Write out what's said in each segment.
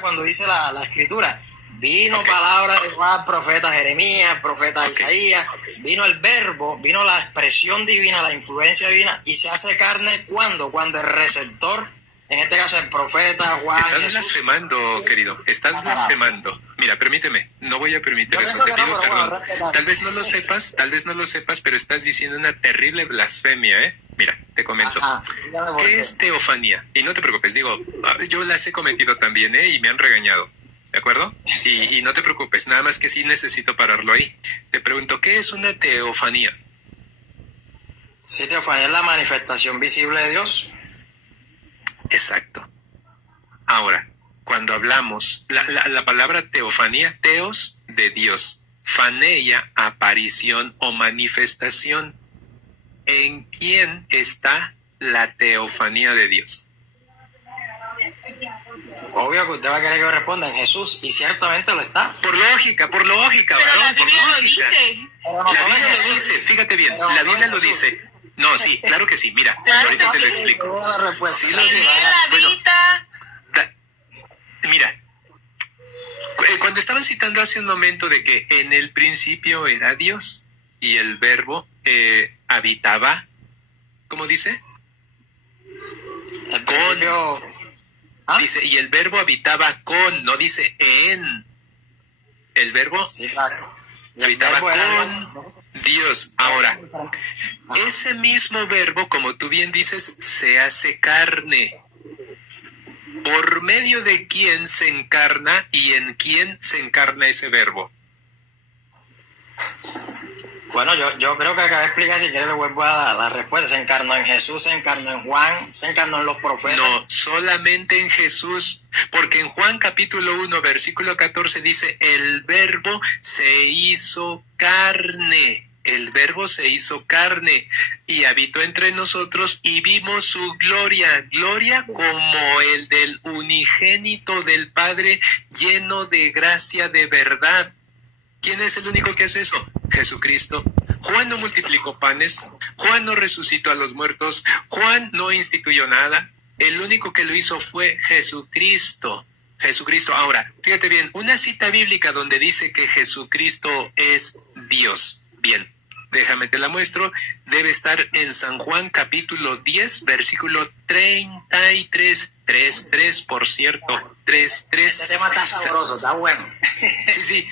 cuando dice la escritura, vino palabra de Juan, profeta Jeremías, profeta Isaías, vino el verbo, vino la expresión divina, la influencia divina, y se hace carne cuando el receptor, en este caso el profeta Juan. Estás blasfemando, querido, estás blasfemando. Mira, permíteme, no voy a permitir eso, te pido perdón. Tal vez no lo sepas, pero estás diciendo una terrible blasfemia, ¿eh? Mira, te comento. ¿Qué es teofanía? Y no te preocupes, digo, yo las he cometido también, ¿eh? Y me han regañado, ¿de acuerdo? Y no te preocupes, nada más que sí necesito pararlo ahí. Te pregunto, ¿qué es una teofanía? Sí, teofanía es la manifestación visible de Dios. Exacto. Ahora, cuando hablamos, la palabra teofanía, teos, de Dios, faneia, aparición o manifestación. ¿En quién está la teofanía de Dios? Obvio que usted va a querer que me responda en Jesús, y ciertamente lo está. Por lógica, pero varón, la Biblia por lo lógica. dice. La Biblia lo dice, fíjate bien, la Biblia lo dice. No, sí, claro que sí, mira, Claro ahorita que te lo sí. explico. Sí lo En dice. él habita. Mira, cuando estaban citando hace un momento de que en el principio era Dios y el verbo habitaba, ¿cómo dice? El principio... Dice, y el verbo habitaba con, no dice en. El verbo habitaba con Dios. Ahora, ese mismo verbo, como tú bien dices, se hace carne. ¿Por medio de quién se encarna y en quién se encarna ese verbo? Bueno, yo creo que acabé de explicar, si quiere le vuelvo a dar la respuesta. Se encarnó en Jesús, se encarnó en Juan, se encarnó en los profetas. No, solamente en Jesús, porque en Juan capítulo 1, versículo 14 dice, el verbo se hizo carne. El verbo se hizo carne y habitó entre nosotros y vimos su gloria, gloria como el del unigénito del Padre, lleno de gracia, de verdad. ¿Quién es el único que hace eso? Jesucristo. Juan no multiplicó panes, Juan no resucitó a los muertos, Juan no instituyó nada. El único que lo hizo fue Jesucristo. Jesucristo. Ahora, fíjate bien, una cita bíblica donde dice que Jesucristo es Dios. Bien, déjame te la muestro. Debe estar en San Juan capítulo 10, versículo 33. 3, por cierto. 3. Este tema está sabroso, está bueno. Sí.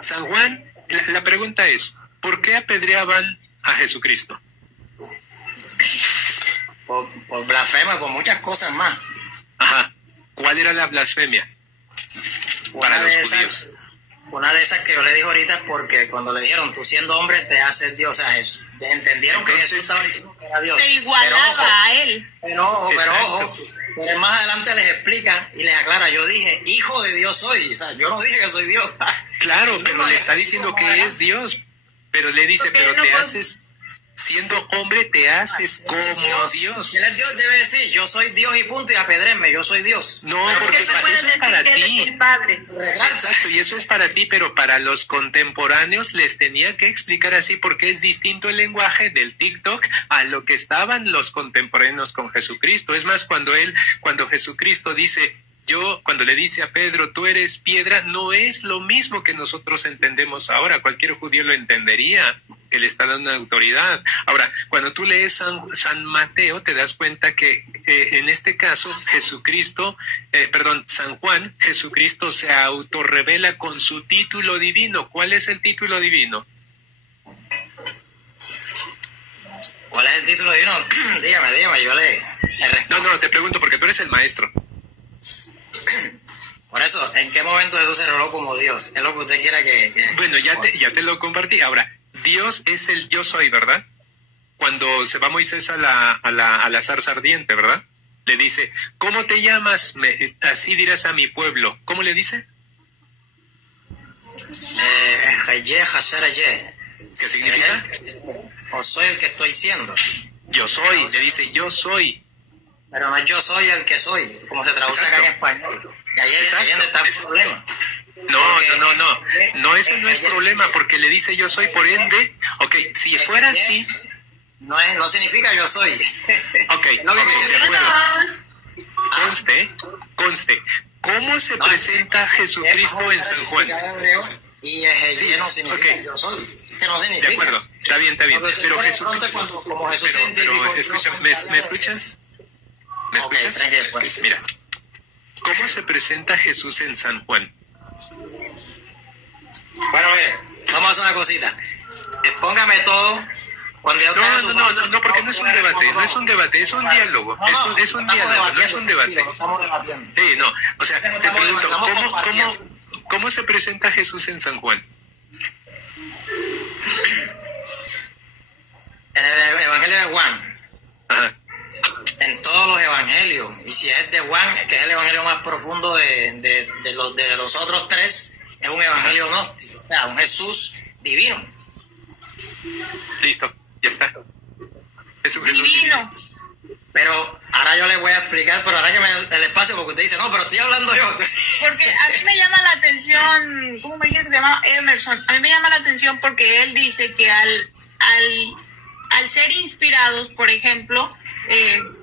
San Juan, la pregunta es, ¿por qué apedreaban a Jesucristo? Por blasfema, por muchas cosas más. Ajá. ¿Cuál era la blasfemia para los judíos? Una de esas que yo le dije ahorita es porque cuando le dijeron, tú siendo hombre te haces Dios, o sea, entendieron entonces, que Jesús estaba diciendo que era Dios. Se igualaba a él. Pero ojo, pero más adelante les explica y les aclara, yo dije, hijo de Dios soy, o sea, yo no dije que soy Dios. Claro, pero le está diciendo que es Dios, pero le dice, pero te haces... Siendo hombre te haces como Dios. Él es Dios, debe decir, yo soy Dios y punto, y apedrénme, yo soy Dios. No, porque eso es para ti. Exacto, y eso es para ti, pero para los contemporáneos les tenía que explicar así porque es distinto el lenguaje del TikTok a lo que estaban los contemporáneos con Jesucristo. Es más, cuando Jesucristo dice... cuando le dice a Pedro, tú eres piedra, no es lo mismo que nosotros entendemos ahora. Cualquier judío lo entendería, que le está dando autoridad. Ahora, cuando tú lees San Mateo, te das cuenta que en este caso, San Juan, Jesucristo se autorrevela con su título divino. ¿Cuál es el título divino? ¿Cuál es el título divino? dígame, yo le respondo. No, te pregunto porque tú eres el maestro. Por eso, ¿en qué momento Jesús se reveló como Dios? Es lo que usted quiera que... Bueno, ya te lo compartí. Ahora, Dios es el yo soy, ¿verdad? Cuando se va Moisés a la zarza ardiente, ¿verdad? Le dice, ¿cómo te llamas? Así dirás a mi pueblo. ¿Cómo le dice? ¿Qué significa? O soy el que estoy siendo. Yo soy, le dice, yo soy. Pero no, yo soy el que soy, como se traduce acá en español. Y ahí es donde está el problema. No, ese no es problema, porque le dice yo soy, por ende, ok, si fuera así... No significa yo soy. Ok, de acuerdo. Conste, ¿Cómo se No, presenta Jesucristo en San Juan? Y egeyeno Sí, significa ok. yo soy. Que no significa. De acuerdo, está bien. Porque Pero de Jesús, pronto cuando, como Jesús se identificó, pero yo escucha, soy ¿me italiano, escuchas? ¿Me Ok, escuchas? tranquilo, pues. Mira, ¿cómo se presenta Jesús en San Juan? Bueno, mire, vamos a hacer una cosita. Expóngame todo. Cuando yo caiga a su pausa, No, porque no es un debate, no es un debate, es un diálogo, es un diálogo, no es un debate. No estamos debatiendo. Sí, no, o sea, te pregunto, Estamos compartiendo. ¿cómo se presenta Jesús en San Juan? En el Evangelio de Juan, Ajá. en todos los evangelios, y si es de Juan, que es el evangelio más profundo de los otros tres, es un evangelio gnóstico, o sea, un Jesús divino. Listo, ya está. Es un Jesús Divino. Pero ahora yo le voy a explicar, pero ahora que me el espacio, porque usted dice, no, pero estoy hablando yo. Porque a mí me llama la atención, ¿cómo me dijiste que se llama? Emerson. A mí me llama la atención porque él dice que al ser inspirados, por ejemplo,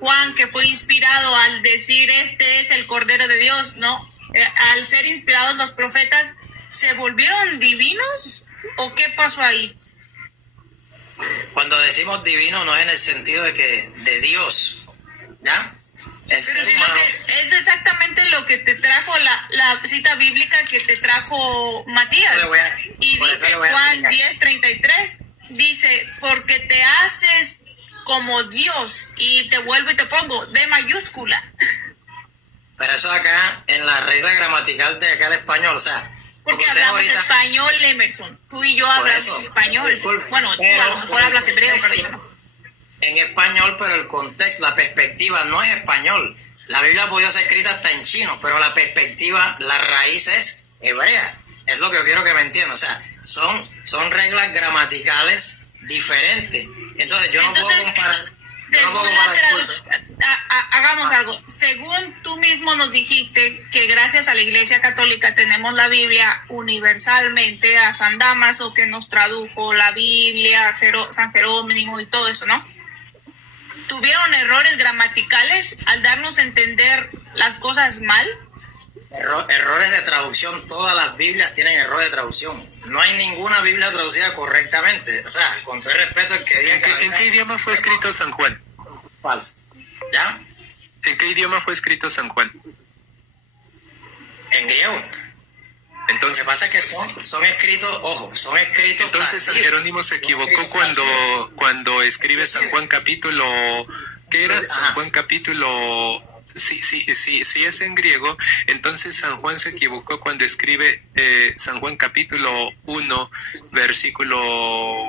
Juan, que fue inspirado al decir, este es el Cordero de Dios, ¿no? Al ser inspirados los profetas, ¿se volvieron divinos? ¿O qué pasó ahí? Cuando decimos divino no es en el sentido de Dios, ¿ya? El Pero ser si humano, es exactamente lo que te trajo la cita bíblica que te trajo Matías. Y dice Juan 10:33, dice, porque te haces como Dios, y te vuelvo y te pongo D mayúscula. pero eso acá en la regla gramatical de acá el español, o sea, Porque usted hablamos ahorita- español, Emerson. Tú y yo Por hablamos eso, español. disculpe, Bueno, tú pero- a lo mejor hablas hebreo, pero yo no. en español, pero el contexto, la perspectiva no es español. La Biblia ha podido ser escrita hasta en chino, pero la perspectiva, la raíz es hebrea. Es lo que yo quiero que me entiendan. O sea, son reglas gramaticales diferentes. Entonces, yo no puedo comparar. Yo no puedo Según la comparar, disculpe. hagamos algo. Según tú mismo nos dijiste que gracias a la Iglesia Católica tenemos la Biblia universalmente, a San Damaso que nos tradujo la Biblia, San Jerónimo y todo eso, ¿no? ¿Tuvieron errores gramaticales al darnos a entender las cosas mal? Errores de traducción. Todas las Biblias tienen errores de traducción. No hay ninguna Biblia traducida correctamente. O sea, con todo el respeto, el que diga que la ¿En Biblia qué idioma fue escrito San Juan? es falsa. ¿Ya? ¿En qué idioma fue escrito San Juan? En griego. Lo que Entonces, pasa es que son escritos, ojo, son escritos entonces San tardíos. Jerónimo se equivocó cuando escribe San Juan capítulo, ¿qué era? San Juan capítulo, sí es en griego. Entonces San Juan se equivocó cuando escribe San Juan capítulo 1 versículo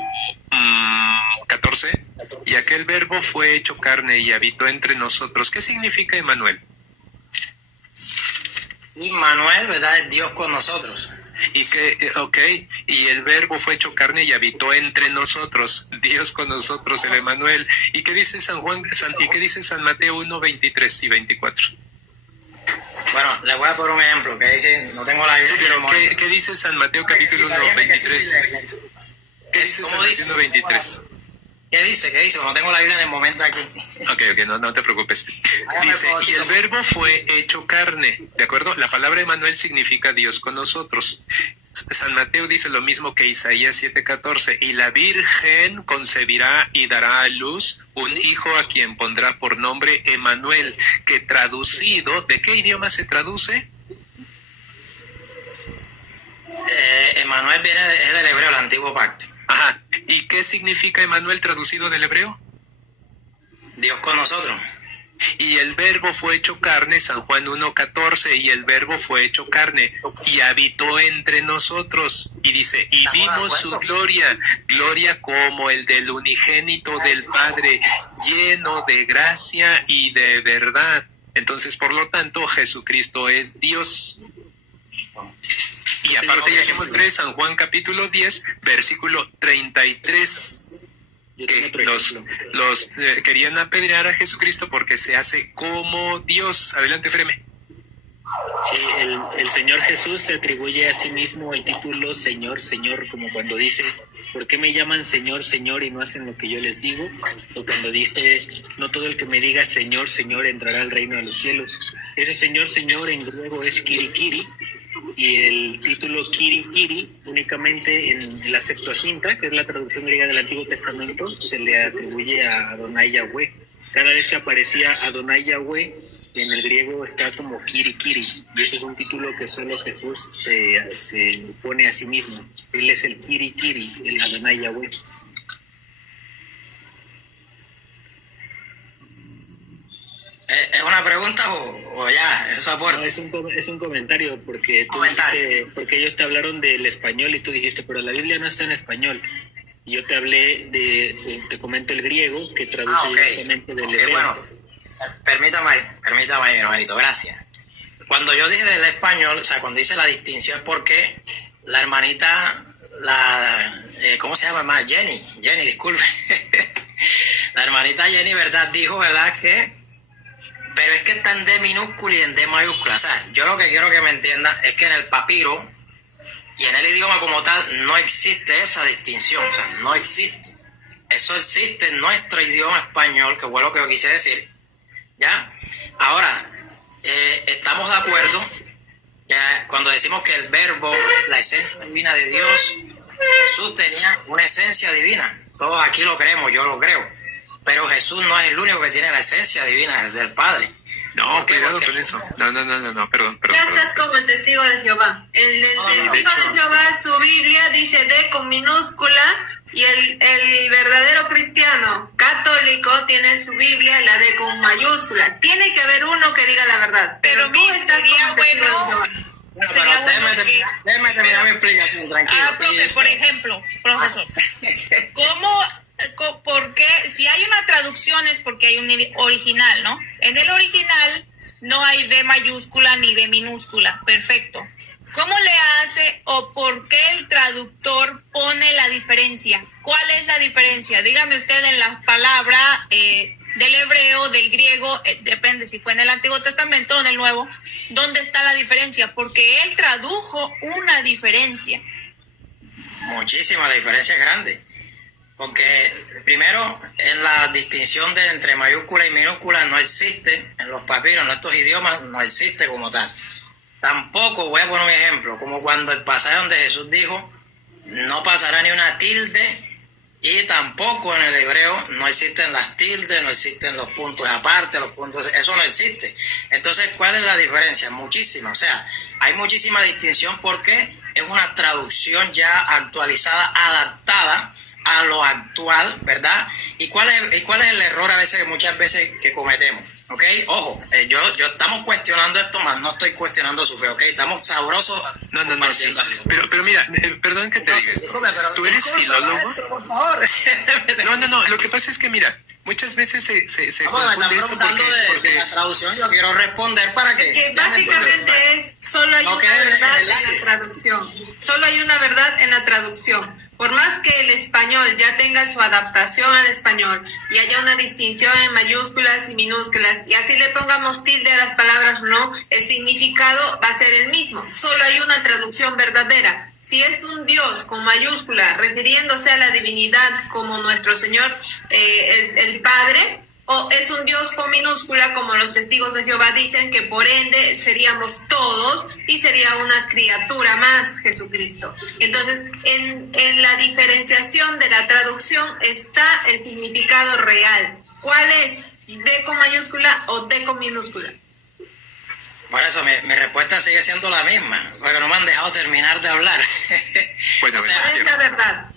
14, y aquel verbo fue hecho carne y habitó entre nosotros. ¿Qué significa Emmanuel? Immanuel, ¿verdad? Es Dios con nosotros. Y el verbo fue hecho carne y habitó entre nosotros, Dios con nosotros, el Emmanuel. ¿Y qué dice y qué dice San Mateo 1, 23 y 24? Bueno, les voy a poner un ejemplo que dice, no tengo la Biblia, pero ¿Qué dice San Mateo capítulo 1, 23? ¿Qué dice San Mateo 1, 23? ¿Qué dice? No tengo la Biblia en el momento aquí. Ok, no te preocupes. Hágame Dice, el y el verbo fue hecho carne, ¿de acuerdo? La palabra Emmanuel significa Dios con nosotros. San Mateo dice lo mismo que Isaías 7:14, y la Virgen concebirá y dará a luz un hijo a quien pondrá por nombre Emmanuel, que traducido, ¿de qué idioma se traduce? Emmanuel es del hebreo, el antiguo pacto. Ajá. ¿Y qué significa Emmanuel traducido del hebreo? Dios con nosotros. Y el verbo fue hecho carne, San Juan 1:14, y el verbo fue hecho carne y habitó entre nosotros. Y dice, y vimos su gloria como el del unigénito del Padre, lleno de gracia y de verdad. Entonces, por lo tanto, Jesucristo es Dios. Y aparte ya demostré San Juan capítulo 10, versículo 33. Que los querían apedrear a Jesucristo porque se hace como Dios. Adelante, Freme. Sí, el Señor Jesús se atribuye a sí mismo el título Señor, Señor, como cuando dice, ¿por qué me llaman Señor, Señor y no hacen lo que yo les digo? O cuando dice, no todo el que me diga Señor, Señor entrará al reino de los cielos. Ese señor, señor en griego es kirikiri, y el título kirikiri únicamente en la Septuaginta, que es la traducción griega del Antiguo Testamento, se le atribuye a Adonai Yahweh. Cada vez que aparecía Adonai Yahweh, en el griego está como kirikiri, y ese es un título que solo Jesús se pone a sí mismo. Él es el kirikiri, el Adonai Yahweh. ¿Es una pregunta o ya? Eso aporta. No, es un comentario, porque porque ellos te hablaron del español y tú dijiste, pero la Biblia no está en español. Y yo te hablé te comento el griego, que traduce directamente del hebreo. Bueno, permítame, hermanito, gracias. Cuando yo dije del español, o sea, cuando hice la distinción es porque la hermanita, ¿cómo se llama, hermana? Jenny, disculpe. La hermanita Jenny, ¿verdad? Dijo, ¿verdad? Pero es que está en D minúscula y en D mayúscula. O sea, yo lo que quiero que me entiendan es que en el papiro y en el idioma como tal no existe esa distinción. O sea, no existe. Eso existe en nuestro idioma español, que fue lo que yo quise decir. ¿Ya? Ahora, estamos de acuerdo ya, cuando decimos que el verbo es la esencia divina de Dios. Jesús tenía una esencia divina. Todos aquí lo creemos, yo lo creo. Pero Jesús no es el único que tiene la esencia divina del Padre. No, cuidado con eso. No, perdón. Ya estás como el testigo de Jehová. El testigo de Jehová, su Biblia dice D con minúscula, y el verdadero cristiano católico tiene su Biblia la D con mayúscula. Tiene que haber uno que diga la verdad. Pero sería bueno... Déjame terminar mi explicación, tranquilo. Profe, por ejemplo, profesor, ¿por qué? Si hay una traducción es porque hay un original, ¿no? En el original no hay D mayúscula ni D minúscula, perfecto. ¿Cómo le hace o por qué el traductor pone la diferencia? ¿Cuál es la diferencia? Dígame usted en las palabras del hebreo, del griego, depende si fue en el Antiguo Testamento o en el Nuevo, ¿dónde está la diferencia? Porque él tradujo una diferencia. Muchísima, la diferencia es grande. Porque primero, en la distinción de entre mayúscula y minúscula no existe, en los papiros, en estos idiomas no existe como tal. Tampoco, voy a poner un ejemplo, como cuando el pasaje donde Jesús dijo, no pasará ni una tilde, y tampoco en el hebreo no existen las tildes, no existen los puntos aparte, eso no existe. Entonces, ¿cuál es la diferencia? Muchísima, o sea, hay muchísima distinción porque es una traducción ya actualizada, adaptada a lo actual, ¿verdad? ¿Y cuál es el error muchas veces que cometemos? ¿Ok? Ojo, yo estamos cuestionando esto, más no estoy cuestionando su fe, ¿ok? Estamos sabrosos. No, sí. Pero mira, perdón que te diga esto. ¿Tú eres filólogo? Maestro, por favor. No, lo que pasa es que mira, muchas veces se confunde esto porque de la traducción, yo quiero responder para que... Que básicamente solo hay una verdad en la traducción. Solo hay una verdad en la traducción. Por más que el español ya tenga su adaptación al español y haya una distinción en mayúsculas y minúsculas, y así le pongamos tilde a las palabras, no, el significado va a ser el mismo. Solo hay una traducción verdadera. Si es un Dios con mayúscula refiriéndose a la divinidad como nuestro Señor, el Padre, o es un Dios con minúscula como los testigos de Jehová dicen, que por ende seríamos todos y sería una criatura más Jesucristo. Entonces, en la diferenciación de la traducción está el significado real. ¿Cuál es? ¿D con mayúscula o D con minúscula? Por eso mi respuesta sigue siendo la misma, porque no me han dejado terminar de hablar. Bueno, o sea, es la verdad.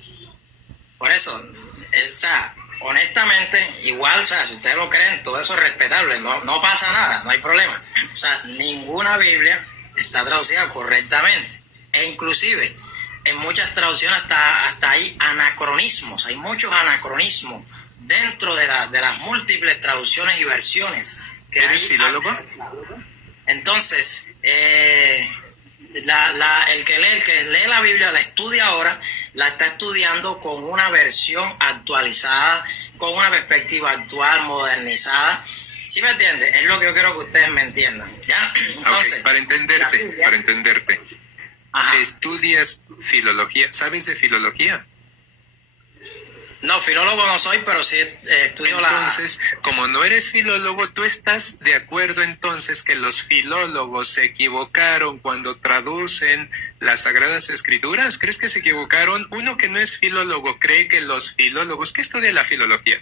Por eso, honestamente, igual, o sea, si ustedes lo creen, todo eso es respetable, no pasa nada, no hay problema. O sea, ninguna Biblia está traducida correctamente. E inclusive, en muchas traducciones hasta hay anacronismos, hay muchos anacronismos dentro de las múltiples traducciones y versiones que hay. ¿Eres filólogo? Entonces, el que lee la Biblia, la estudia ahora, la está estudiando con una versión actualizada, con una perspectiva actual, modernizada. ¿Sí me entiendes? Es lo que yo quiero que ustedes me entiendan, ¿ya? Entonces, para entenderte. Ajá. ¿Estudias filología? ¿Sabes de filología? No, filólogo no soy, pero sí estudio Entonces, como no eres filólogo, ¿tú estás de acuerdo entonces que los filólogos se equivocaron cuando traducen las Sagradas Escrituras? ¿Crees que se equivocaron? Uno que no es filólogo cree que los filólogos... ¿Qué estudia la filología?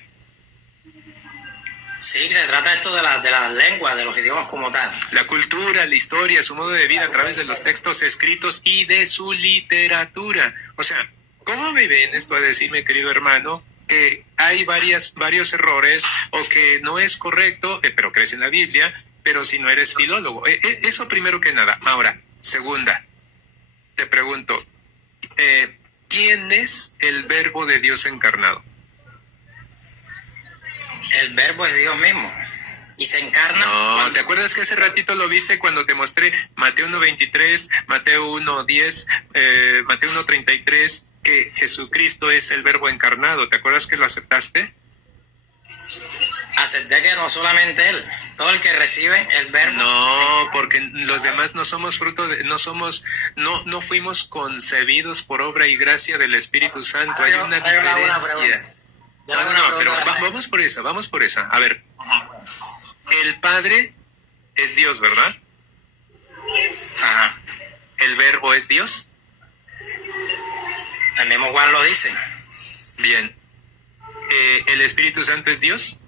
Sí, se trata esto de las lenguas, de los idiomas como tal. La cultura, la historia, su modo de vida a través de los textos escritos y de su literatura. O sea, ¿cómo me vienes tú a decirme, querido hermano, que hay varios errores o que no es correcto, pero crees en la Biblia, pero si no eres filólogo? Eso primero que nada. Ahora, segunda, te pregunto, ¿quién es el Verbo de Dios encarnado? El Verbo es Dios mismo y se encarna. No, ¿te acuerdas que hace ratito lo viste cuando te mostré Mateo 1:23, Mateo 1:10, Mateo 1:33, que Jesucristo es el Verbo encarnado? ¿Te acuerdas que lo aceptaste? Acepté que no solamente Él, todo el que recibe el Verbo. No, porque los demás no somos fruto de, no fuimos concebidos por obra y gracia del Espíritu Santo. Hay una diferencia. No, pero vamos por esa. A ver, el Padre es Dios, ¿verdad? Ajá. ¿El Verbo es Dios? El mismo Juan lo dice. Bien. ¿El Espíritu Santo es Dios?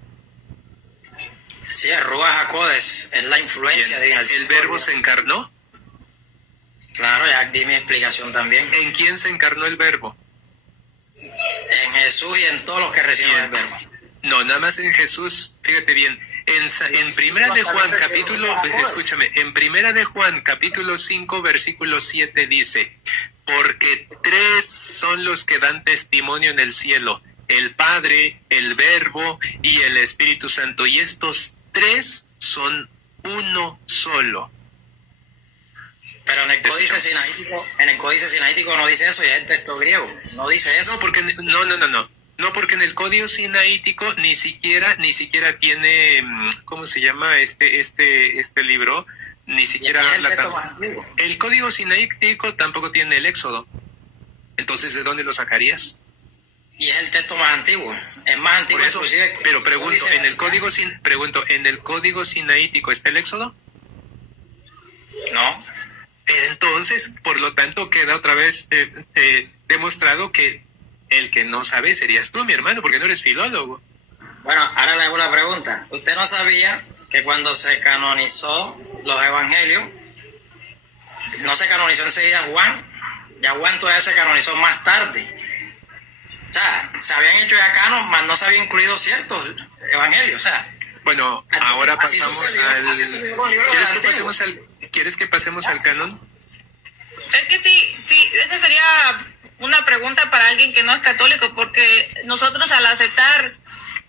Sí, el Ruach HaKodesh es la influencia divina. ¿El Verbo se encarnó? Claro, ya di mi explicación también. ¿En quién se encarnó el Verbo? En Jesús y en todos los que reciben el Verbo. No, nada más en Jesús. Fíjate bien. En Primera de Juan, en Primera de Juan, capítulo 5, versículo 7 dice: porque 3 son los que dan testimonio en el cielo, el Padre, el Verbo y el Espíritu Santo, y estos 3 son uno solo. Pero en el Códice Sinaítico no dice eso, y es el texto griego, no dice eso. No, porque no, porque en el Código Sinaítico ni siquiera tiene, ¿cómo se llama este libro? Ni siquiera habla el Código Sinaítico tampoco tiene el Éxodo. Entonces, ¿de dónde lo sacarías? Y es el texto más antiguo, es más antiguo. Por eso, inclusive. Pero pregunto, ¿en el Código Sinaítico está el Éxodo? No. Entonces, por lo tanto, queda otra vez demostrado que el que no sabe serías tú, mi hermano, porque no eres filólogo. Bueno, ahora le hago la pregunta. ¿Usted no sabía que cuando se canonizó los evangelios, no se canonizó enseguida Juan? Ya Juan todavía se canonizó más tarde. O sea, se habían hecho ya canon, mas no se habían incluido ciertos evangelios. O sea, bueno, ahora pasamos ¿Quieres que pasemos al canon? Es que sí, esa sería una pregunta para alguien que no es católico, porque nosotros al aceptar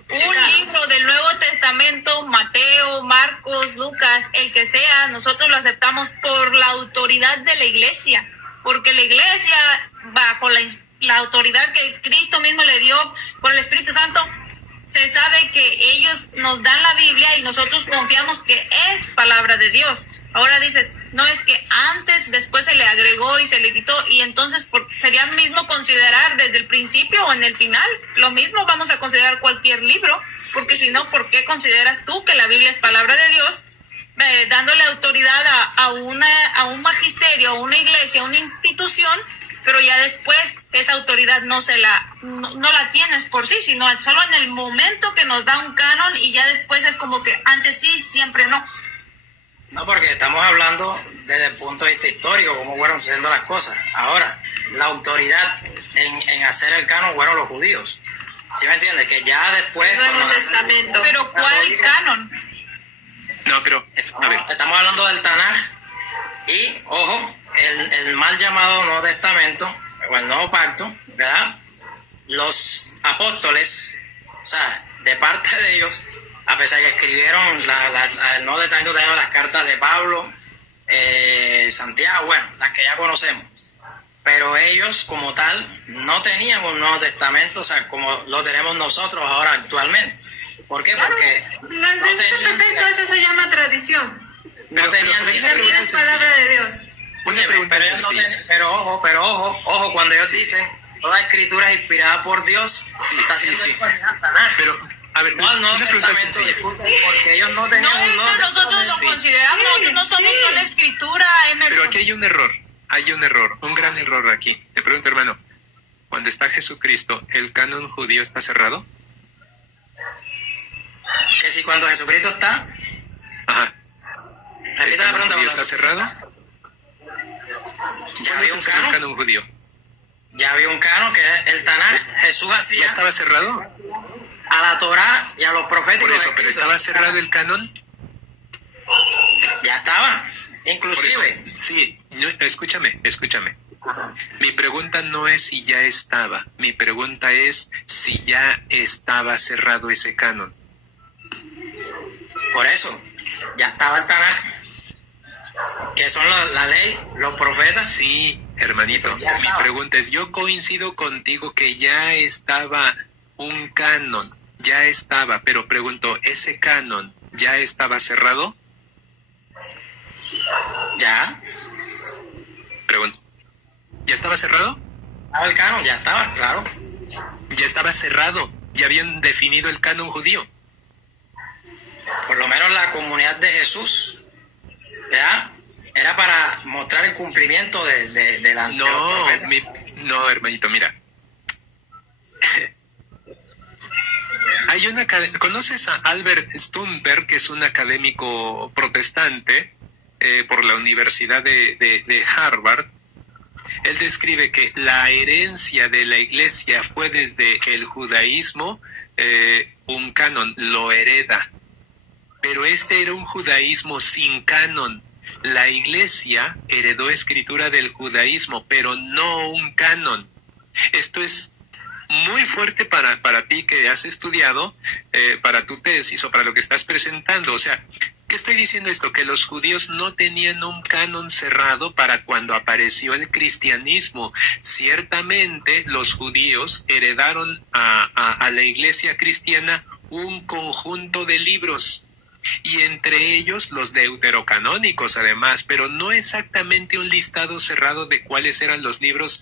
un libro del Nuevo Testamento, Mateo, Marcos, Lucas, el que sea, nosotros lo aceptamos por la autoridad de la iglesia, porque la iglesia, bajo la autoridad que Cristo mismo le dio por el Espíritu Santo, se sabe que ellos nos dan la Biblia y nosotros confiamos que es palabra de Dios. Ahora dices, no, es que antes, después se le agregó y se le quitó, y entonces sería mismo considerar desde el principio o en el final, lo mismo vamos a considerar cualquier libro, porque si no, ¿por qué consideras tú que la Biblia es palabra de Dios, dándole autoridad a un magisterio, a una iglesia, a una institución, pero ya después esa autoridad no la tienes por sí, sino solo en el momento que nos da un canon, y ya después es como que antes sí, siempre no? No, porque estamos hablando desde el punto de vista histórico, cómo fueron sucediendo las cosas. Ahora, la autoridad en hacer el canon fueron los judíos. ¿Sí me entiendes? Que ya después... Nuevo Testamento. ¿Pero cuál canon? No, pero... A ver. Estamos hablando del Tanaj y, ojo, el mal llamado Nuevo Testamento, o el Nuevo Pacto, ¿verdad? Los apóstoles, o sea, de parte de ellos, a pesar que escribieron el Nuevo Testamento, tenemos las cartas de Pablo, Santiago, bueno, las que ya conocemos, pero ellos como tal no tenían un Nuevo Testamento, o sea, como lo tenemos nosotros ahora actualmente. ¿Por qué? Claro, porque eso se llama tradición. No tenían ni la palabra de Dios. Pero ojo, cuando ellos dicen, toda escritura es inspirada por Dios. Sí, Está sí, haciendo sí. énfasis a Tanaj. Pero, a ver, No, al Nuevo una pregunta Testamento, sencilla. disculpen, porque ellos no tenían No, un Nuevo eso nosotros lo Testamento. Sí. consideramos, nosotros no somos solo escritura, Emerson. Pero aquí hay un error, un gran error aquí. Te pregunto, hermano, cuando está Jesucristo, ¿el canon judío está cerrado? Que si cuando Jesucristo está, Ajá. ¿El repita la canon pregunta. judío cuando está cerrado? Ya ¿Cuál había es un el segundo canon, canon judío? ya había un canon que era el Tanaj. Jesús ¿Ya hacía estaba cerrado? a la Torá y a los profetas. Por y los eso, pero escritos. ¿estaba cerrado el canon? Ya estaba. Por eso, Inclusive. sí, escúchame. Mi pregunta no es si ya estaba, mi pregunta es si ya estaba cerrado ese canon. Por eso, ya estaba el Tanaj, que son la ley, los profetas. Sí, hermanito, Ya mi estaba. pregunta es, yo coincido contigo que ya estaba un canon, ya estaba, pero pregunto, ¿ese canon ya estaba cerrado? Ya, Pregunto, ¿ya estaba cerrado? estaba el canon, ya estaba, claro. Ya estaba cerrado, ya habían definido el canon judío. Por lo menos la comunidad de Jesús, ¿verdad? Era para mostrar el cumplimiento de los No, profetas. no, hermanito, mira. ¿Conoces a Albert Stumberg, que es un académico protestante por la Universidad de Harvard? Él describe que la herencia de la iglesia fue desde el judaísmo, un canon, lo hereda. Pero este era un judaísmo sin canon. La iglesia heredó escritura del judaísmo, pero no un canon. Esto es muy fuerte para ti que has estudiado, para tu tesis o para lo que estás presentando. O sea, ¿qué estoy diciendo esto? Que los judíos no tenían un canon cerrado para cuando apareció el cristianismo. Ciertamente los judíos heredaron a la iglesia cristiana un conjunto de libros, y entre ellos los deuterocanónicos además, pero no exactamente un listado cerrado de cuáles eran los libros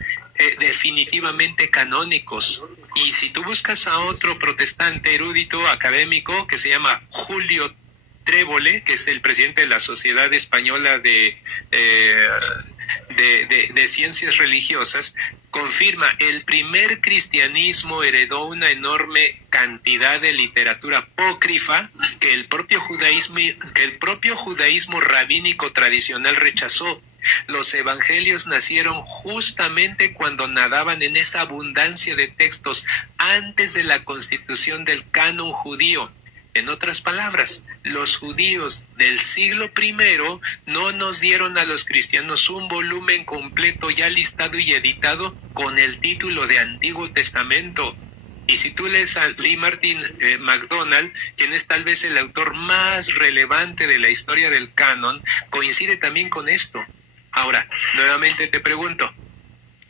definitivamente canónicos. Y si tú buscas a otro protestante erudito académico que se llama Julio Trévole, que es el presidente de la Sociedad Española de Ciencias Religiosas, confirma, el primer cristianismo heredó una enorme cantidad de literatura apócrifa que el propio judaísmo rabínico tradicional rechazó. Los evangelios nacieron justamente cuando nadaban en esa abundancia de textos antes de la constitución del canon judío. En otras palabras, los judíos del siglo I no nos dieron a los cristianos un volumen completo ya listado y editado con el título de Antiguo Testamento. Y si tú lees a Lee Martin MacDonald, quien es tal vez el autor más relevante de la historia del canon, coincide también con esto. Ahora, nuevamente te pregunto,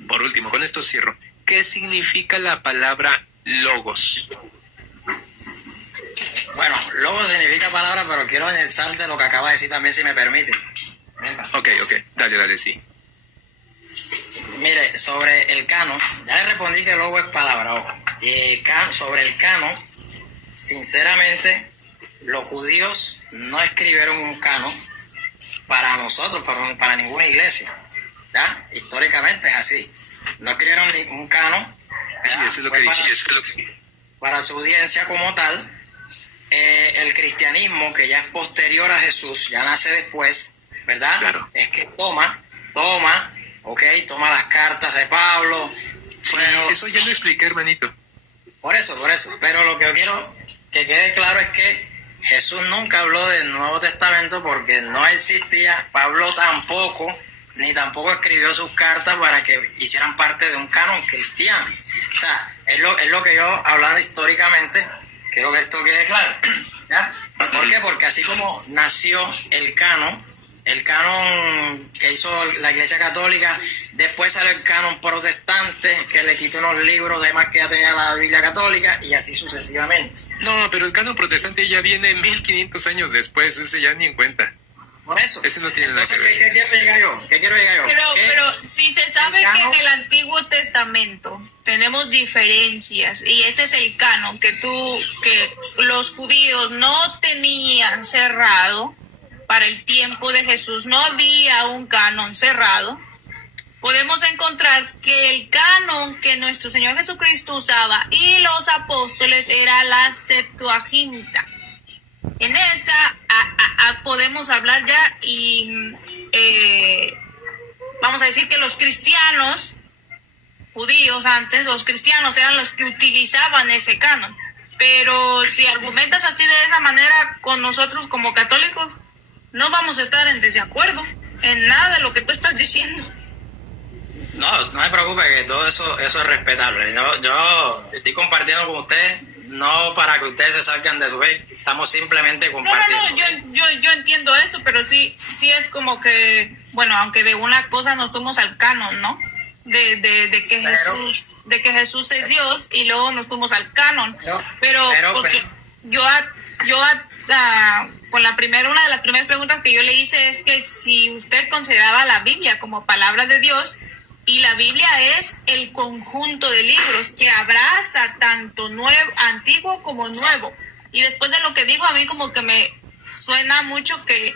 por último, con esto cierro, ¿qué significa la palabra logos? Bueno, logos significa palabra, pero quiero anexarte lo que acaba de decir también, si me permite. Venga. Ok, dale, sí. Mire, sobre el canon, ya le respondí que logo es palabra, ojo. Sobre el canon, sinceramente, los judíos no escribieron un canon para nosotros, para ninguna iglesia. ¿Ya? Históricamente es así. No escribieron ningún canon. Sí, eso es lo que dice. Para su audiencia como tal. El cristianismo, que ya es posterior a Jesús, ya nace después, ¿verdad? Claro. Es que toma las cartas de Pablo. Sí, eso ya lo expliqué, hermanito. Por eso. Pero lo que yo quiero que quede claro es que Jesús nunca habló del Nuevo Testamento porque no existía. Pablo tampoco, ni tampoco escribió sus cartas para que hicieran parte de un canon cristiano. O sea, es lo que yo, hablando históricamente, quiero que esto quede claro, ¿ya? ¿Por qué? Porque así como nació el canon que hizo la Iglesia Católica, después salió el canon protestante, que le quitó unos libros de más que ya tenía la Biblia Católica, y así sucesivamente. No, pero el canon protestante ya viene 1500 años después, ese ya ni en cuenta. Por eso. Ese no tiene Entonces, nada que ver. ¿qué quiero llegar yo? Pero si se sabe que en el Antiguo Testamento tenemos diferencias y ese es el canon que los judíos no tenían cerrado para el tiempo de Jesús, no había un canon cerrado, podemos encontrar que el canon que nuestro Señor Jesucristo usaba y los apóstoles era la Septuaginta. En esa podemos hablar ya y vamos a decir que los cristianos judíos antes, los cristianos eran los que utilizaban ese canon. Pero si argumentas así de esa manera con nosotros como católicos, no vamos a estar en desacuerdo en nada de lo que tú estás diciendo. No, no me preocupe, que todo eso es respetable. Yo estoy compartiendo con ustedes, no para que ustedes se salgan de su fe, estamos simplemente compartiendo. No, yo entiendo eso, pero sí es como que, bueno, aunque de una cosa nos fuimos al canon, ¿no? De que Jesús es Dios y luego nos fuimos al canon. Pero porque con una de las primeras preguntas que yo le hice es que si usted consideraba la Biblia como palabra de Dios, y la Biblia es el conjunto de libros que abraza tanto antiguo como nuevo. Y después de lo que dijo, a mí como que me suena mucho que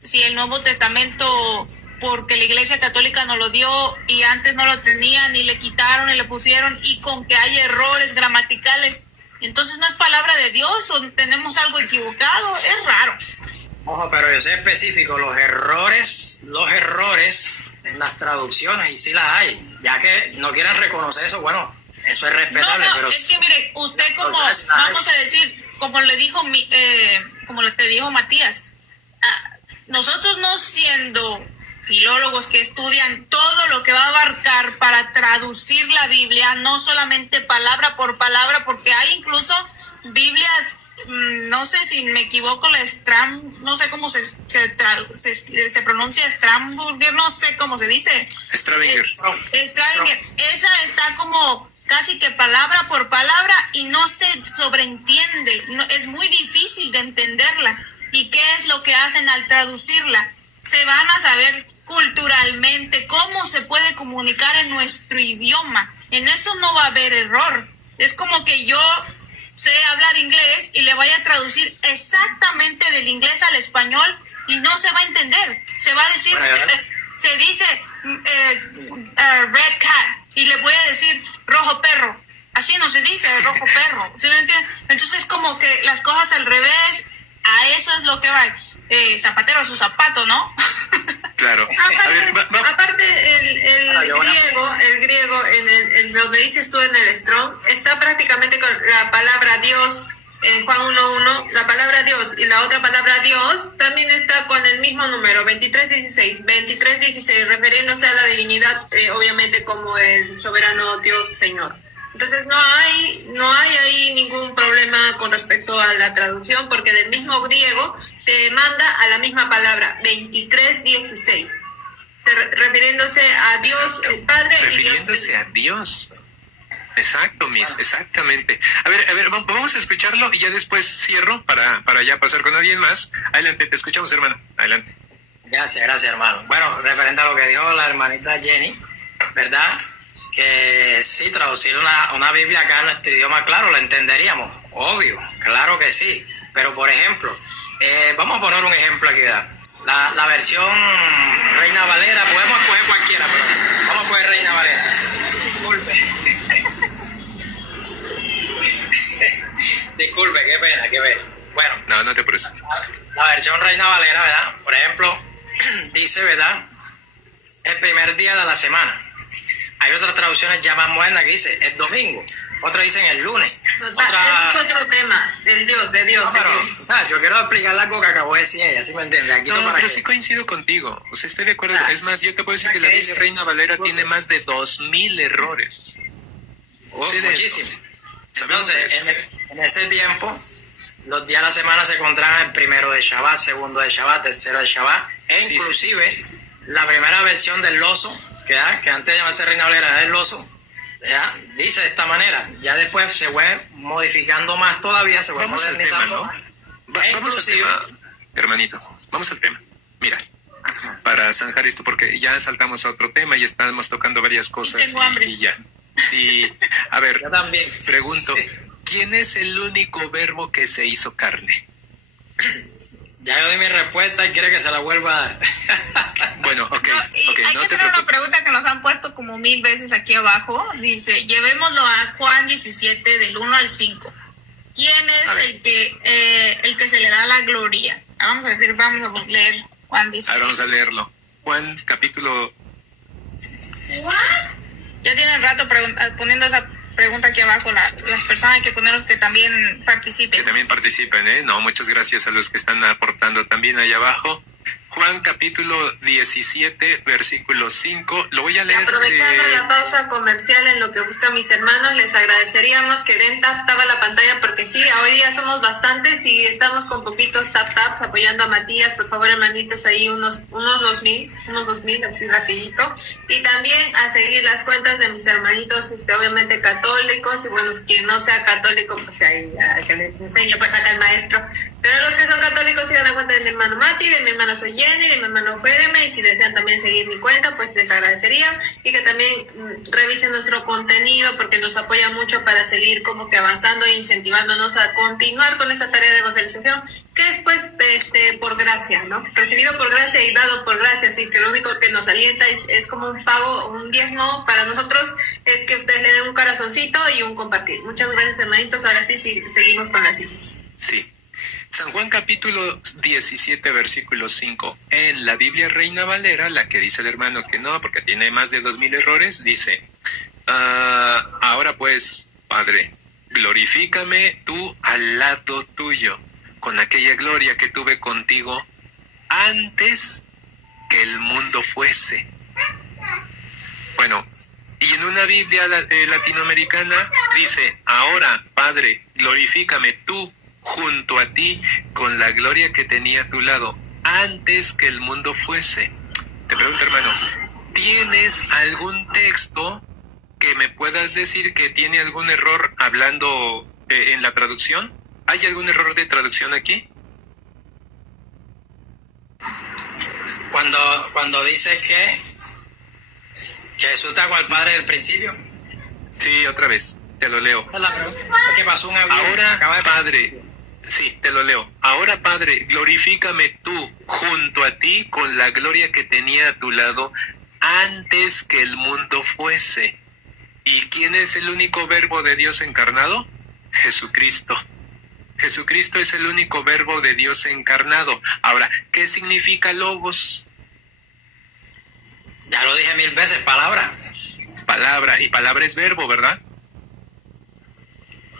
si el Nuevo Testamento, porque la Iglesia Católica nos lo dio y antes no lo tenían y le quitaron y le pusieron, y con que hay errores gramaticales, entonces no es palabra de Dios o tenemos algo equivocado. Es raro. Ojo, pero yo sé específico, los errores en las traducciones, y sí las hay, ya que no quieren reconocer eso, bueno, eso es respetable. No, pero es que mire, usted como, vamos a decir, como le dijo como te dijo Matías, nosotros no siendo filólogos que estudian todo lo que va a abarcar para traducir la Biblia, no solamente palabra por palabra, porque hay incluso Biblias, no sé si me equivoco, no sé cómo se pronuncia, Stramburger, no sé cómo se dice. Stravinger. Esa está como casi que palabra por palabra y no se sobreentiende, es muy difícil de entenderla. ¿Y qué es lo que hacen al traducirla? Se van a saber culturalmente cómo se puede comunicar en nuestro idioma. En eso no va a haber error. Es como que yo sé hablar inglés y le vaya a traducir exactamente del inglés al español y no se va a entender. Se va a decir, se dice red cat y le voy a decir rojo perro. Así no se dice rojo perro. ¿Sí me entiendes? Entonces es como que las cosas al revés, a eso es lo que va. Zapatero a su zapato, ¿no? Claro. Aparte el griego en donde dices tú en el Strong, está prácticamente con la palabra Dios en Juan 1:1, la palabra Dios y la otra palabra Dios también está con el mismo número, 23:16, refiriéndose a la divinidad, obviamente como el soberano Dios Señor. Entonces no hay ahí ningún problema con respecto a la traducción, porque del mismo griego te manda a la misma palabra, 23:16, refiriéndose a Dios el Padre. Refiriéndose a Dios. Exacto, exactamente. A ver, vamos a escucharlo y ya después cierro para ya pasar con alguien más. Adelante, te escuchamos, hermano. Adelante. Gracias, hermano. Bueno, referente a lo que dijo la hermanita Jenny, ¿verdad? Que sí, traducir una Biblia acá en nuestro idioma, claro, la entenderíamos, obvio, claro que sí. Pero, por ejemplo, vamos a poner un ejemplo aquí, ¿verdad? La versión Reina Valera, podemos escoger cualquiera, pero vamos a escoger Reina Valera. Disculpe. Disculpe, qué pena. Bueno. No te preocupes. La versión Reina Valera, ¿verdad? Por ejemplo, dice, ¿verdad? El primer día de la semana. Hay otras traducciones ya más modernas que dice el domingo. Otras dicen el lunes. Es otro tema, de Dios. Yo quiero explicar algo que acabó de decir ella, ¿sí me entiende? Aquí pero sí coincido contigo. O sea, estoy de acuerdo. Es más, yo te puedo decir que la Biblia Reina Valera tiene más de 2,000 errores. Muchísimo. Entonces, en ese tiempo, los días de la semana se encontraban el primero de Shabbat, segundo de Shabbat, tercero de Shabbat, inclusive la primera versión del lozo, que antes de llamarse Reina Valera era el lozo, ¿ya? Dice de esta manera. Ya después se fue modificando más todavía, se fue modernizando más. Vamos al tema, hermanito. Vamos al tema. Mira. Ajá. para zanjar esto, porque ya saltamos a otro tema y estamos tocando varias cosas tengo hambre. y ya. Sí, a ver, Yo también. pregunto, ¿quién es el único verbo que se hizo carne? Ya yo di mi respuesta y quiere que se la vuelva a dar. Bueno, ok, No, y ok, hay no que te hacer una preocupes. pregunta que nos han puesto como 1000 veces aquí abajo. Dice, llevémoslo a Juan 17 del 1 al 5. ¿Quién A es ver. el que se le da la gloria? Vamos a leer Juan 17. Ahora vamos a leerlo. Juan, capítulo... Ya tienen rato poniendo esa pregunta aquí abajo. Las personas hay que ponerlos que también participen. Que también participen, ¿eh? No, muchas gracias a los que están aportando también ahí abajo. Juan capítulo 17, versículo 5. Lo voy a leer. Aprovechando la pausa comercial en lo que buscan mis hermanos, les agradeceríamos que den tap a la pantalla porque sí, hoy día somos bastantes y estamos con poquitos taps apoyando a Matías. Por favor, hermanitos, ahí unos 2000, así rapidito. Y también a seguir las cuentas de mis hermanitos, obviamente católicos, y bueno, quien no sea católico, pues ahí que les enseño, pues acá el maestro. Pero los que son católicos sigan la cuenta de mi hermano Mati, de mi hermano Soy Jenny, de mi hermano Jeremy, y si desean también seguir mi cuenta, pues les agradecería, y que también revisen nuestro contenido porque nos apoya mucho para seguir como que avanzando e incentivándonos a continuar con esa tarea de evangelización, que es pues por gracia, ¿no? Recibido por gracia y dado por gracia, así que lo único que nos alienta es como un pago, un diezmo para nosotros, es que ustedes le den un corazoncito y un compartir. Muchas gracias, hermanitos. Ahora sí, seguimos con las citas. Sí. San Juan capítulo 17, versículo 5. En la Biblia Reina Valera, la que dice el hermano que no, porque tiene más de 2000 errores, dice, ahora pues, Padre, glorifícame tú al lado tuyo, con aquella gloria que tuve contigo antes que el mundo fuese. Bueno, y en una Biblia latinoamericana dice, ahora, Padre, glorifícame tú junto a ti con la gloria que tenía a tu lado antes que el mundo fuese. Te pregunto, hermano, ¿tienes algún texto que me puedas decir que tiene algún error hablando en la traducción? ¿Hay algún error de traducción aquí? Cuando dice que Jesús está con el Padre del principio. Sí, otra vez, te lo leo. Esa es la pregunta. Es que pasó un avión. Ahora, Padre, sí, te lo leo. Ahora, Padre, glorifícame tú junto a ti con la gloria que tenía a tu lado antes que el mundo fuese. ¿Y quién es el único verbo de Dios encarnado? Jesucristo. Jesucristo es el único verbo de Dios encarnado. Ahora, ¿qué significa logos? Ya lo dije 1000 veces, palabra. Palabra, y palabra es verbo, ¿verdad?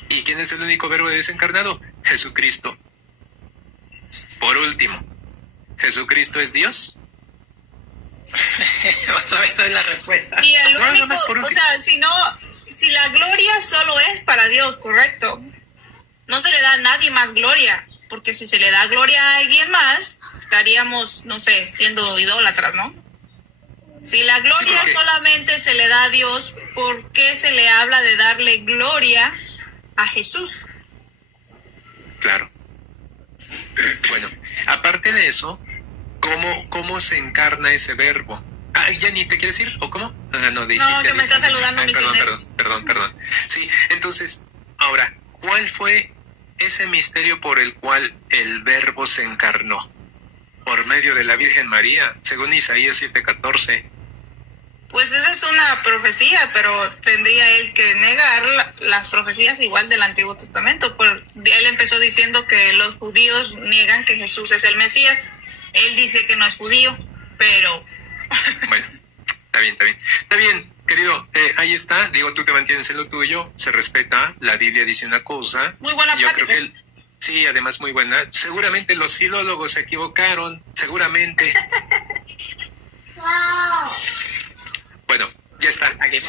¿Y quién es el único verbo de Dios encarnado? Jesucristo. Por último, ¿Jesucristo es Dios? Otra vez doy la respuesta. Y el No, único, más por o último. sea, si la gloria solo es para Dios, correcto, no se le da a nadie más gloria, porque si se le da gloria a alguien más, estaríamos, no sé, siendo idólatras, ¿no? Si la gloria Sí, porque solamente se le da a Dios, ¿por qué se le habla de darle gloria a Jesús? Claro. Bueno, aparte de eso, ¿cómo se encarna ese verbo? Ah, Jenny, ¿te quieres ir? ¿O cómo? Ah, no, dijiste. No, que me está saludando Ay, misionero. Perdón. Sí, entonces, ahora, ¿cuál fue ese misterio por el cual el verbo se encarnó? Por medio de la Virgen María, según Isaías 7:14. Pues esa es una profecía, pero tendría él que negar las profecías igual del Antiguo Testamento. Él empezó diciendo que los judíos niegan que Jesús es el Mesías. Él dice que no es judío, pero... Bueno, está bien, querido, ahí está. Digo, tú te mantienes en lo tuyo, se respeta, la Biblia dice una cosa. Muy buena Yo plática. creo que sí, además muy buena. Seguramente los filólogos se equivocaron, seguramente. Bueno, ya está. Aquí,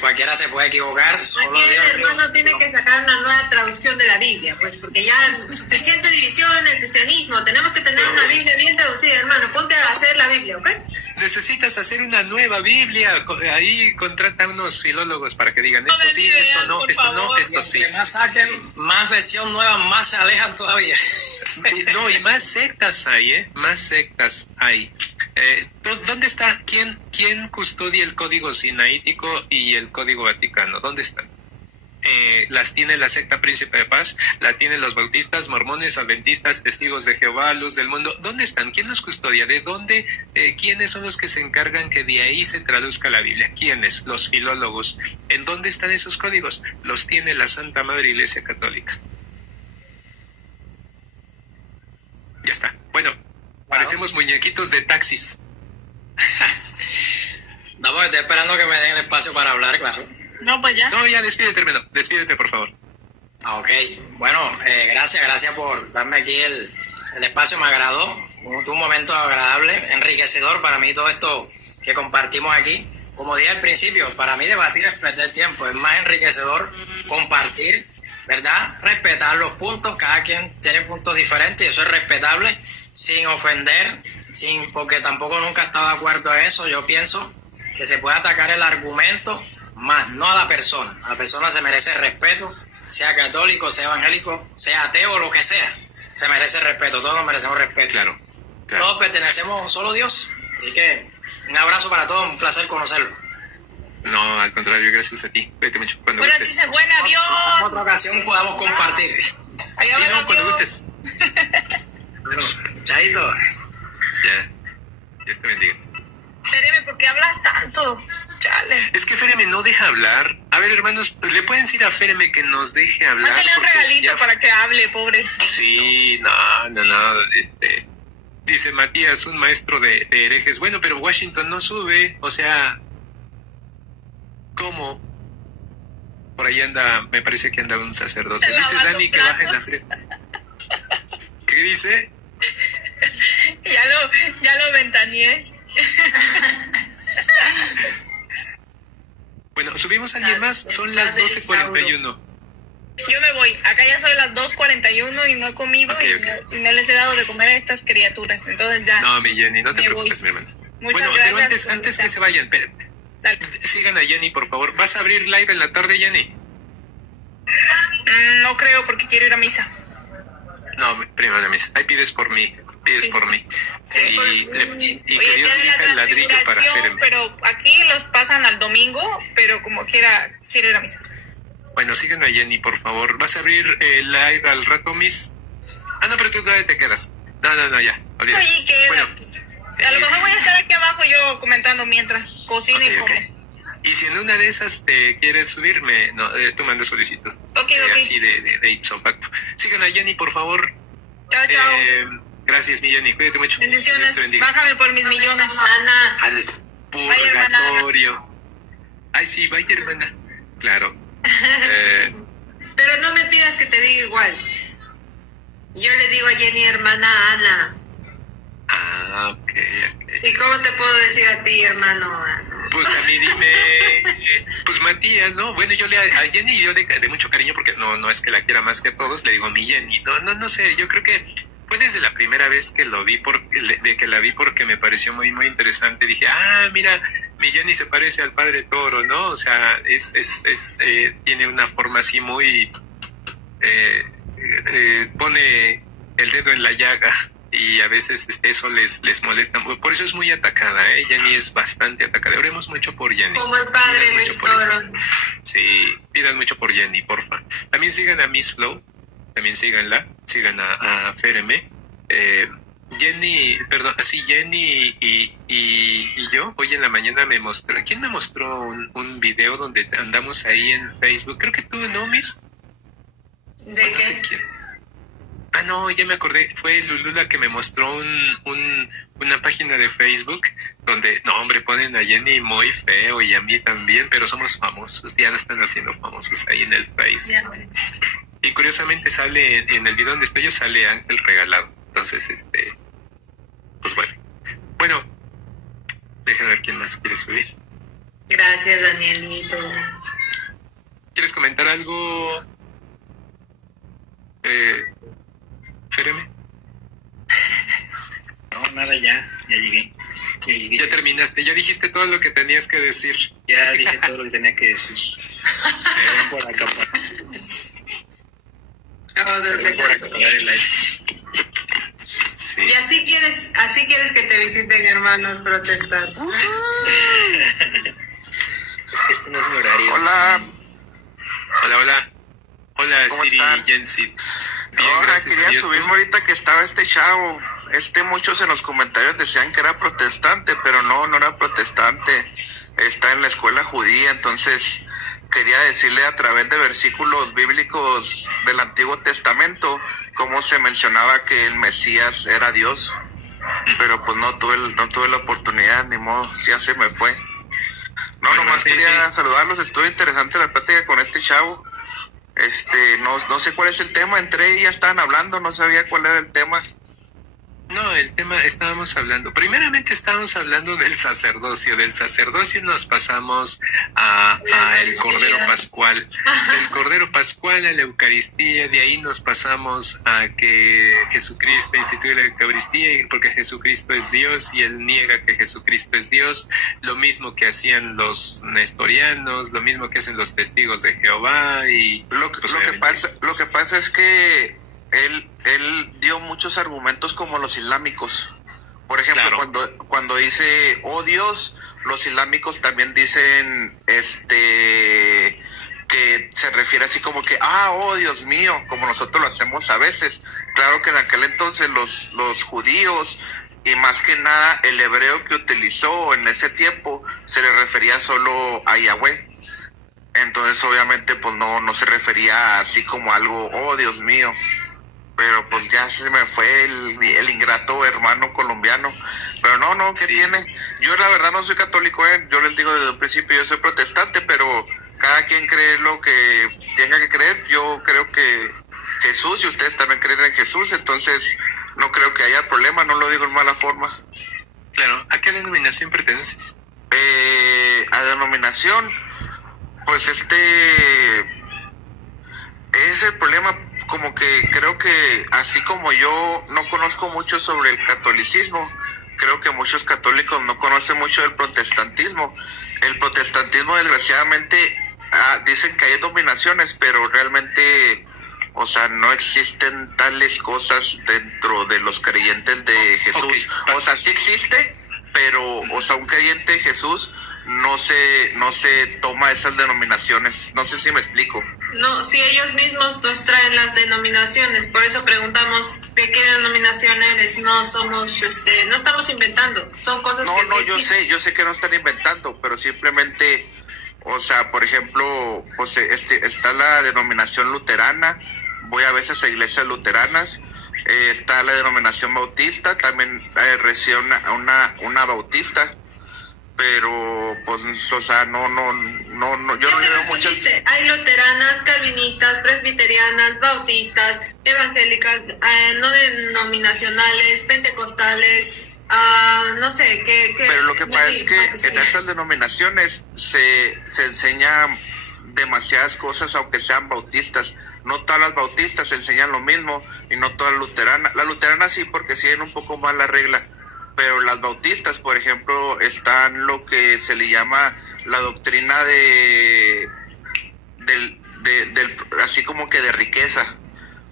cualquiera se puede equivocar, solo Aquí Dios. el hermano tiene que sacar una nueva traducción de la Biblia, pues, porque ya es suficiente división en el cristianismo. Tenemos que tener una Biblia bien traducida, hermano. Ponte a hacer la Biblia, ¿ok? Necesitas hacer una nueva Biblia. Ahí contrata a unos filólogos para que digan No esto me sí, ideas, esto no, por esto no, favor. esto sí. Entre más saquen, más versión nueva, más se alejan todavía. No, y más sectas hay, más sectas hay. ¿Dónde está? ¿Quién custodia el código sinaítico y el código vaticano? ¿Dónde están? Las tiene la secta Príncipe de Paz, la tienen los bautistas, mormones, adventistas, testigos de Jehová, luz del mundo. ¿Dónde están? ¿Quién los custodia? ¿De dónde? ¿Quiénes son los que se encargan que de ahí se traduzca la Biblia? ¿Quiénes? Los filólogos. ¿En dónde están esos códigos? Los tiene la Santa Madre Iglesia Católica. Ya está. Bueno, parecemos muñequitos de taxis. No, pues estoy esperando que me den el espacio para hablar, claro. No, pues ya. No, ya despídete, hermano. Despídete, por favor. Ok, bueno, gracias por darme aquí el espacio, me agradó, tuvo un momento agradable, enriquecedor para mí todo esto que compartimos aquí. Como dije al principio, para mí debatir es perder tiempo, es más enriquecedor compartir, ¿verdad? Respetar los puntos, cada quien tiene puntos diferentes y eso es respetable, sin ofender, porque tampoco nunca he estado de acuerdo a eso. Yo pienso que se puede atacar el argumento, más no a la persona. La persona se merece respeto, sea católico, sea evangélico, sea ateo, lo que sea. Se merece respeto, todos nos merecemos respeto. Claro. Todos pertenecemos a un solo Dios. Así que un abrazo para todos, un placer conocerlo. No, al contrario, gracias a ti. Vete mucho cuando Bueno, gustes. sí se buen avión. En otra ocasión podamos compartir. Allá Sí, va el no, cuando avión. gustes. Bueno, chaito. Ya. Dios te bendiga. Tereme, ¿por qué hablas tanto? Chale. Es que Féreme no deja hablar. A ver, hermanos, ¿le pueden decir a Féreme que nos deje hablar? Mándale un Porque regalito ya- para que hable, pobrecito. Sí, no. Dice Matías, un maestro de herejes. Bueno, pero Washington no sube. O sea, ¿cómo? Por ahí anda, me parece que anda un sacerdote. Te Dice lavando Dani que baja en la platos. frente. ¿Qué dice? Ya lo ventaneé. Bueno, ¿subimos a alguien más? Son las 12:41. Yo me voy. Acá ya son las 2:41 y no he comido Ok, y no les he dado de comer a estas criaturas. Entonces ya. No, mi Jenny, no te Me preocupes, voy. mi hermano. Muchas Bueno, gracias. pero antes que se vayan, Dale. sigan a Jenny, por favor. ¿Vas a abrir live en la tarde, Jenny? No creo porque quiero ir a misa. No, primero la misa. Ahí pides por mí, Sí. por mí. Sí, y Oye, que Dios día de la dirija el ladrillo para transfiguración, Jeremy. pero aquí los pasan al domingo, pero como quiera, quiero ir a misa. Bueno, sigan a Jenny, por favor. ¿Vas a abrir live al rato, Miss? Ah, no, pero tú todavía te quedas. No, ya, olvídate. Oye, que Bueno, a lo mejor voy a estar aquí abajo yo comentando mientras cocino y ok, como. ok. Y si en una de esas te quieres subirme, tú mandas solicitud. Ok. Así de ipso facto. Sigan a Jenny, por favor. Chao. Gracias, mi Jenny. Cuídate mucho. Dios te Bendiciones. bendiga. Bájame por mis millones. Ana, Al purgatorio. Ay, sí, vaya, hermana. Claro. pero no me pidas que te diga igual. Yo le digo a Jenny hermana Ana. Ok. ¿Y cómo te puedo decir a ti, hermano? Pues a mí dime, pues Matías, ¿no? Bueno, a Jenny yo de mucho cariño, porque no es que la quiera más que a todos, le digo mi Jenny. No sé, yo creo que fue desde la primera vez que lo vi, que la vi porque me pareció muy, muy interesante. Dije, mira, mi Jenny se parece al Padre Toro, ¿no? O sea, tiene una forma así muy, pone el dedo en la llaga. Y a veces eso les molesta. Por eso es muy atacada, ¿eh? Jenny es bastante atacada. Oremos mucho por Jenny. Como el padre Pidan Luis mucho por ella. Toro. Sí, pidan mucho por Jenny, porfa. También sigan a Miss Flow. También síganla. Sigan a Féreme. Jenny y yo hoy en la mañana ¿quién me mostró un video donde andamos ahí en Facebook? Creo que tú, ¿no, Miss? ¿De No sé qué? quién. No, ya me acordé, fue Lulu la que me mostró una página de Facebook donde, no, hombre, ponen a Jenny muy feo y a mí también, pero somos famosos, ya no están haciendo famosos ahí en el país. Ya. Y curiosamente sale, en el video donde estoy yo, sale Ángel Regalado. Entonces, pues bueno, déjenme ver quién más quiere subir. Gracias, Danielito. ¿Quieres comentar algo? Féreme. No, nada, ya llegué. Ya terminaste, ya dijiste todo lo que tenías que decir. Ya dije todo lo que tenía que decir. Ven por acá Oh, para acabar el live. Sí. Y así quieres que te visiten hermanos protestantes. Es que este no es mi horario. Hola, Hola. Hola, ¿Cómo Siri están? Jensi. Bien, ahora gracias a quería Dios. subirme ¿Tú? ahorita que estaba este chavo. Muchos en los comentarios decían que era protestante, pero no era protestante. Está en la escuela judía, entonces quería decirle a través de versículos bíblicos del Antiguo Testamento cómo se mencionaba que el Mesías era Dios. Pero pues no tuve la oportunidad, ni modo, ya se me fue. No, Bueno, nomás sí, quería sí. saludarlos, estuvo interesante la plática con este chavo. No sé cuál es el tema, entré y ya estaban hablando, no sabía cuál era el tema. No, el tema, primeramente estábamos hablando del sacerdocio. Del sacerdocio nos pasamos a el Cordero Pascual. Del Cordero Pascual a la Eucaristía, de ahí nos pasamos a que Jesucristo instituye la Eucaristía, porque Jesucristo es Dios y Él niega que Jesucristo es Dios, lo mismo que hacían los nestorianos, lo mismo que hacen los testigos de Jehová y... Lo que pasa es que él dio muchos argumentos como los islámicos. Por ejemplo, Claro. cuando dice, oh Dios, los islámicos también dicen que se refiere así como que, oh Dios mío, como nosotros lo hacemos a veces. Claro que en aquel entonces los judíos, y más que nada el hebreo que utilizó en ese tiempo, se le refería solo a Yahweh. Entonces obviamente pues no se refería así como algo, oh Dios mío. Pero pues ya se me fue el ingrato hermano colombiano. Pero no, ¿qué Sí. tiene? Yo la verdad no soy católico, yo les digo desde el principio, yo soy protestante, pero cada quien cree lo que tenga que creer. Yo creo que Jesús, y ustedes también creen en Jesús, entonces no creo que haya problema, no lo digo en mala forma. Claro, ¿a qué denominación perteneces? A denominación, pues es el problema, como que creo que así como yo no conozco mucho sobre el catolicismo, creo que muchos católicos no conocen mucho del protestantismo. El protestantismo, desgraciadamente, dicen que hay dominaciones, pero realmente, o sea, no existen tales cosas dentro de los creyentes de Jesús. Okay. O sea, sí existe, pero, o sea, un creyente de Jesús no se toma esas denominaciones. No sé si me explico. No, si ellos mismos nos traen las denominaciones, por eso preguntamos de qué denominación eres. No somos, no estamos inventando, son cosas que sí existen. Yo sé que no están inventando, pero simplemente, o sea, por ejemplo, pues está la denominación luterana, voy a veces a iglesias luteranas, está la denominación bautista, también recibo una bautista, pero pues, o sea, yo no Ya te veo muchas. respondiste, hay luteranas, calvinistas, presbiterianas, bautistas, evangélicas, no denominacionales, pentecostales, no sé, Pero lo que pasa es que en estas denominaciones se enseña demasiadas cosas, aunque sean bautistas. No todas las bautistas enseñan lo mismo, y no todas las luteranas. Las luteranas sí, porque siguen un poco más la regla. Pero las bautistas, por ejemplo, están lo que se le llama la doctrina así como que de riqueza.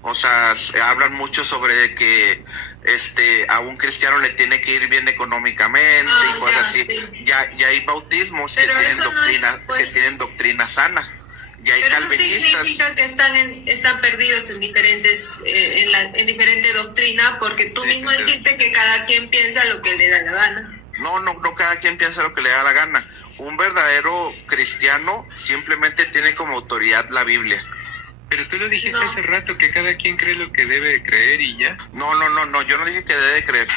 O sea, hablan mucho sobre de que a un cristiano le tiene que ir bien económicamente y cosas ya, así. sí. Ya hay bautismos Pero que tienen eso no es, doctrina, pues, que tienen doctrina sana. Y hay pero eso calvinistas. significa que están perdidos en diferentes en diferente doctrina, porque tú mismo dijiste que cada quien piensa lo que le da la gana. No cada quien piensa lo que le da la gana. Un verdadero cristiano simplemente tiene como autoridad la Biblia. Pero tú lo dijiste No. hace rato, que cada quien cree lo que debe de creer y ya. No, yo no dije que debe de creer.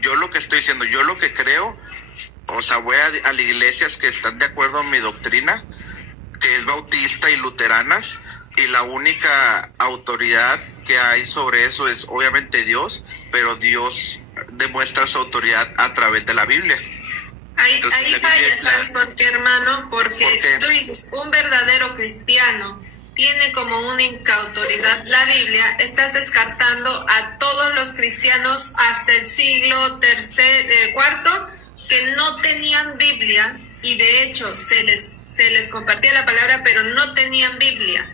Yo lo que estoy diciendo, yo lo que creo, o sea, voy a las iglesias que están de acuerdo en mi doctrina, que es bautista y luteranas, y la única autoridad que hay sobre eso es obviamente Dios, pero Dios demuestra su autoridad a través de la Biblia. Entonces, Ahí la Biblia fallas, es la- ¿sabes por qué, hermano? Porque ¿Por qué? si tú dices, un verdadero cristiano tiene como única autoridad la Biblia, estás descartando a todos los cristianos hasta el siglo cuarto que no tenían Biblia, y de hecho se les compartía la palabra, pero no tenían Biblia.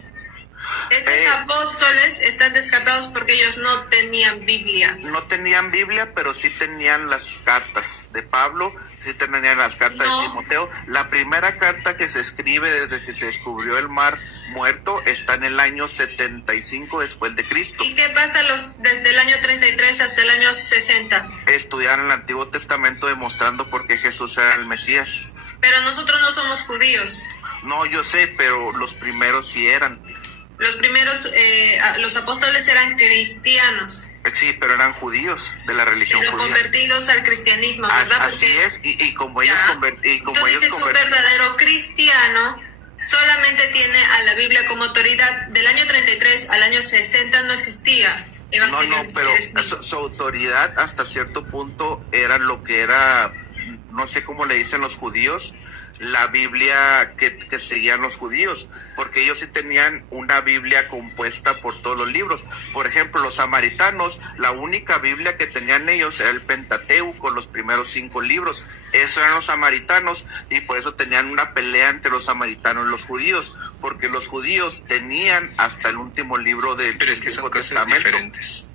Esos apóstoles están descartados porque ellos no tenían Biblia. No tenían Biblia, pero sí tenían las cartas de Pablo, sí tenían las cartas de Timoteo. La primera carta que se escribe desde que se descubrió el mar Muerto está en el año 75 después de Cristo. ¿Y qué pasa desde el año 33 hasta el año 60? Estudiaron el Antiguo Testamento demostrando por qué Jesús era el Mesías. Pero nosotros no somos judíos. No, yo sé, pero los primeros sí eran. Los primeros, los apóstoles eran cristianos. Sí, pero eran judíos, de la religión pero judía. Convertidos al cristianismo, ¿verdad? Así porque, es, y como ellos tú dices un verdadero cristiano solamente tiene a la Biblia como autoridad. Del año 33 al año 60 no existía evangelio. No, pero su autoridad hasta cierto punto era lo que era, no sé cómo le dicen los judíos, la Biblia que seguían los judíos, porque ellos sí tenían una Biblia compuesta por todos los libros. Por ejemplo, los samaritanos, la única Biblia que tenían ellos era el Pentateuco, los primeros 5 libros. Eso eran los samaritanos, y por eso tenían una pelea entre los samaritanos y los judíos, porque los judíos tenían hasta el último libro del Antiguo Testamento. Diferentes.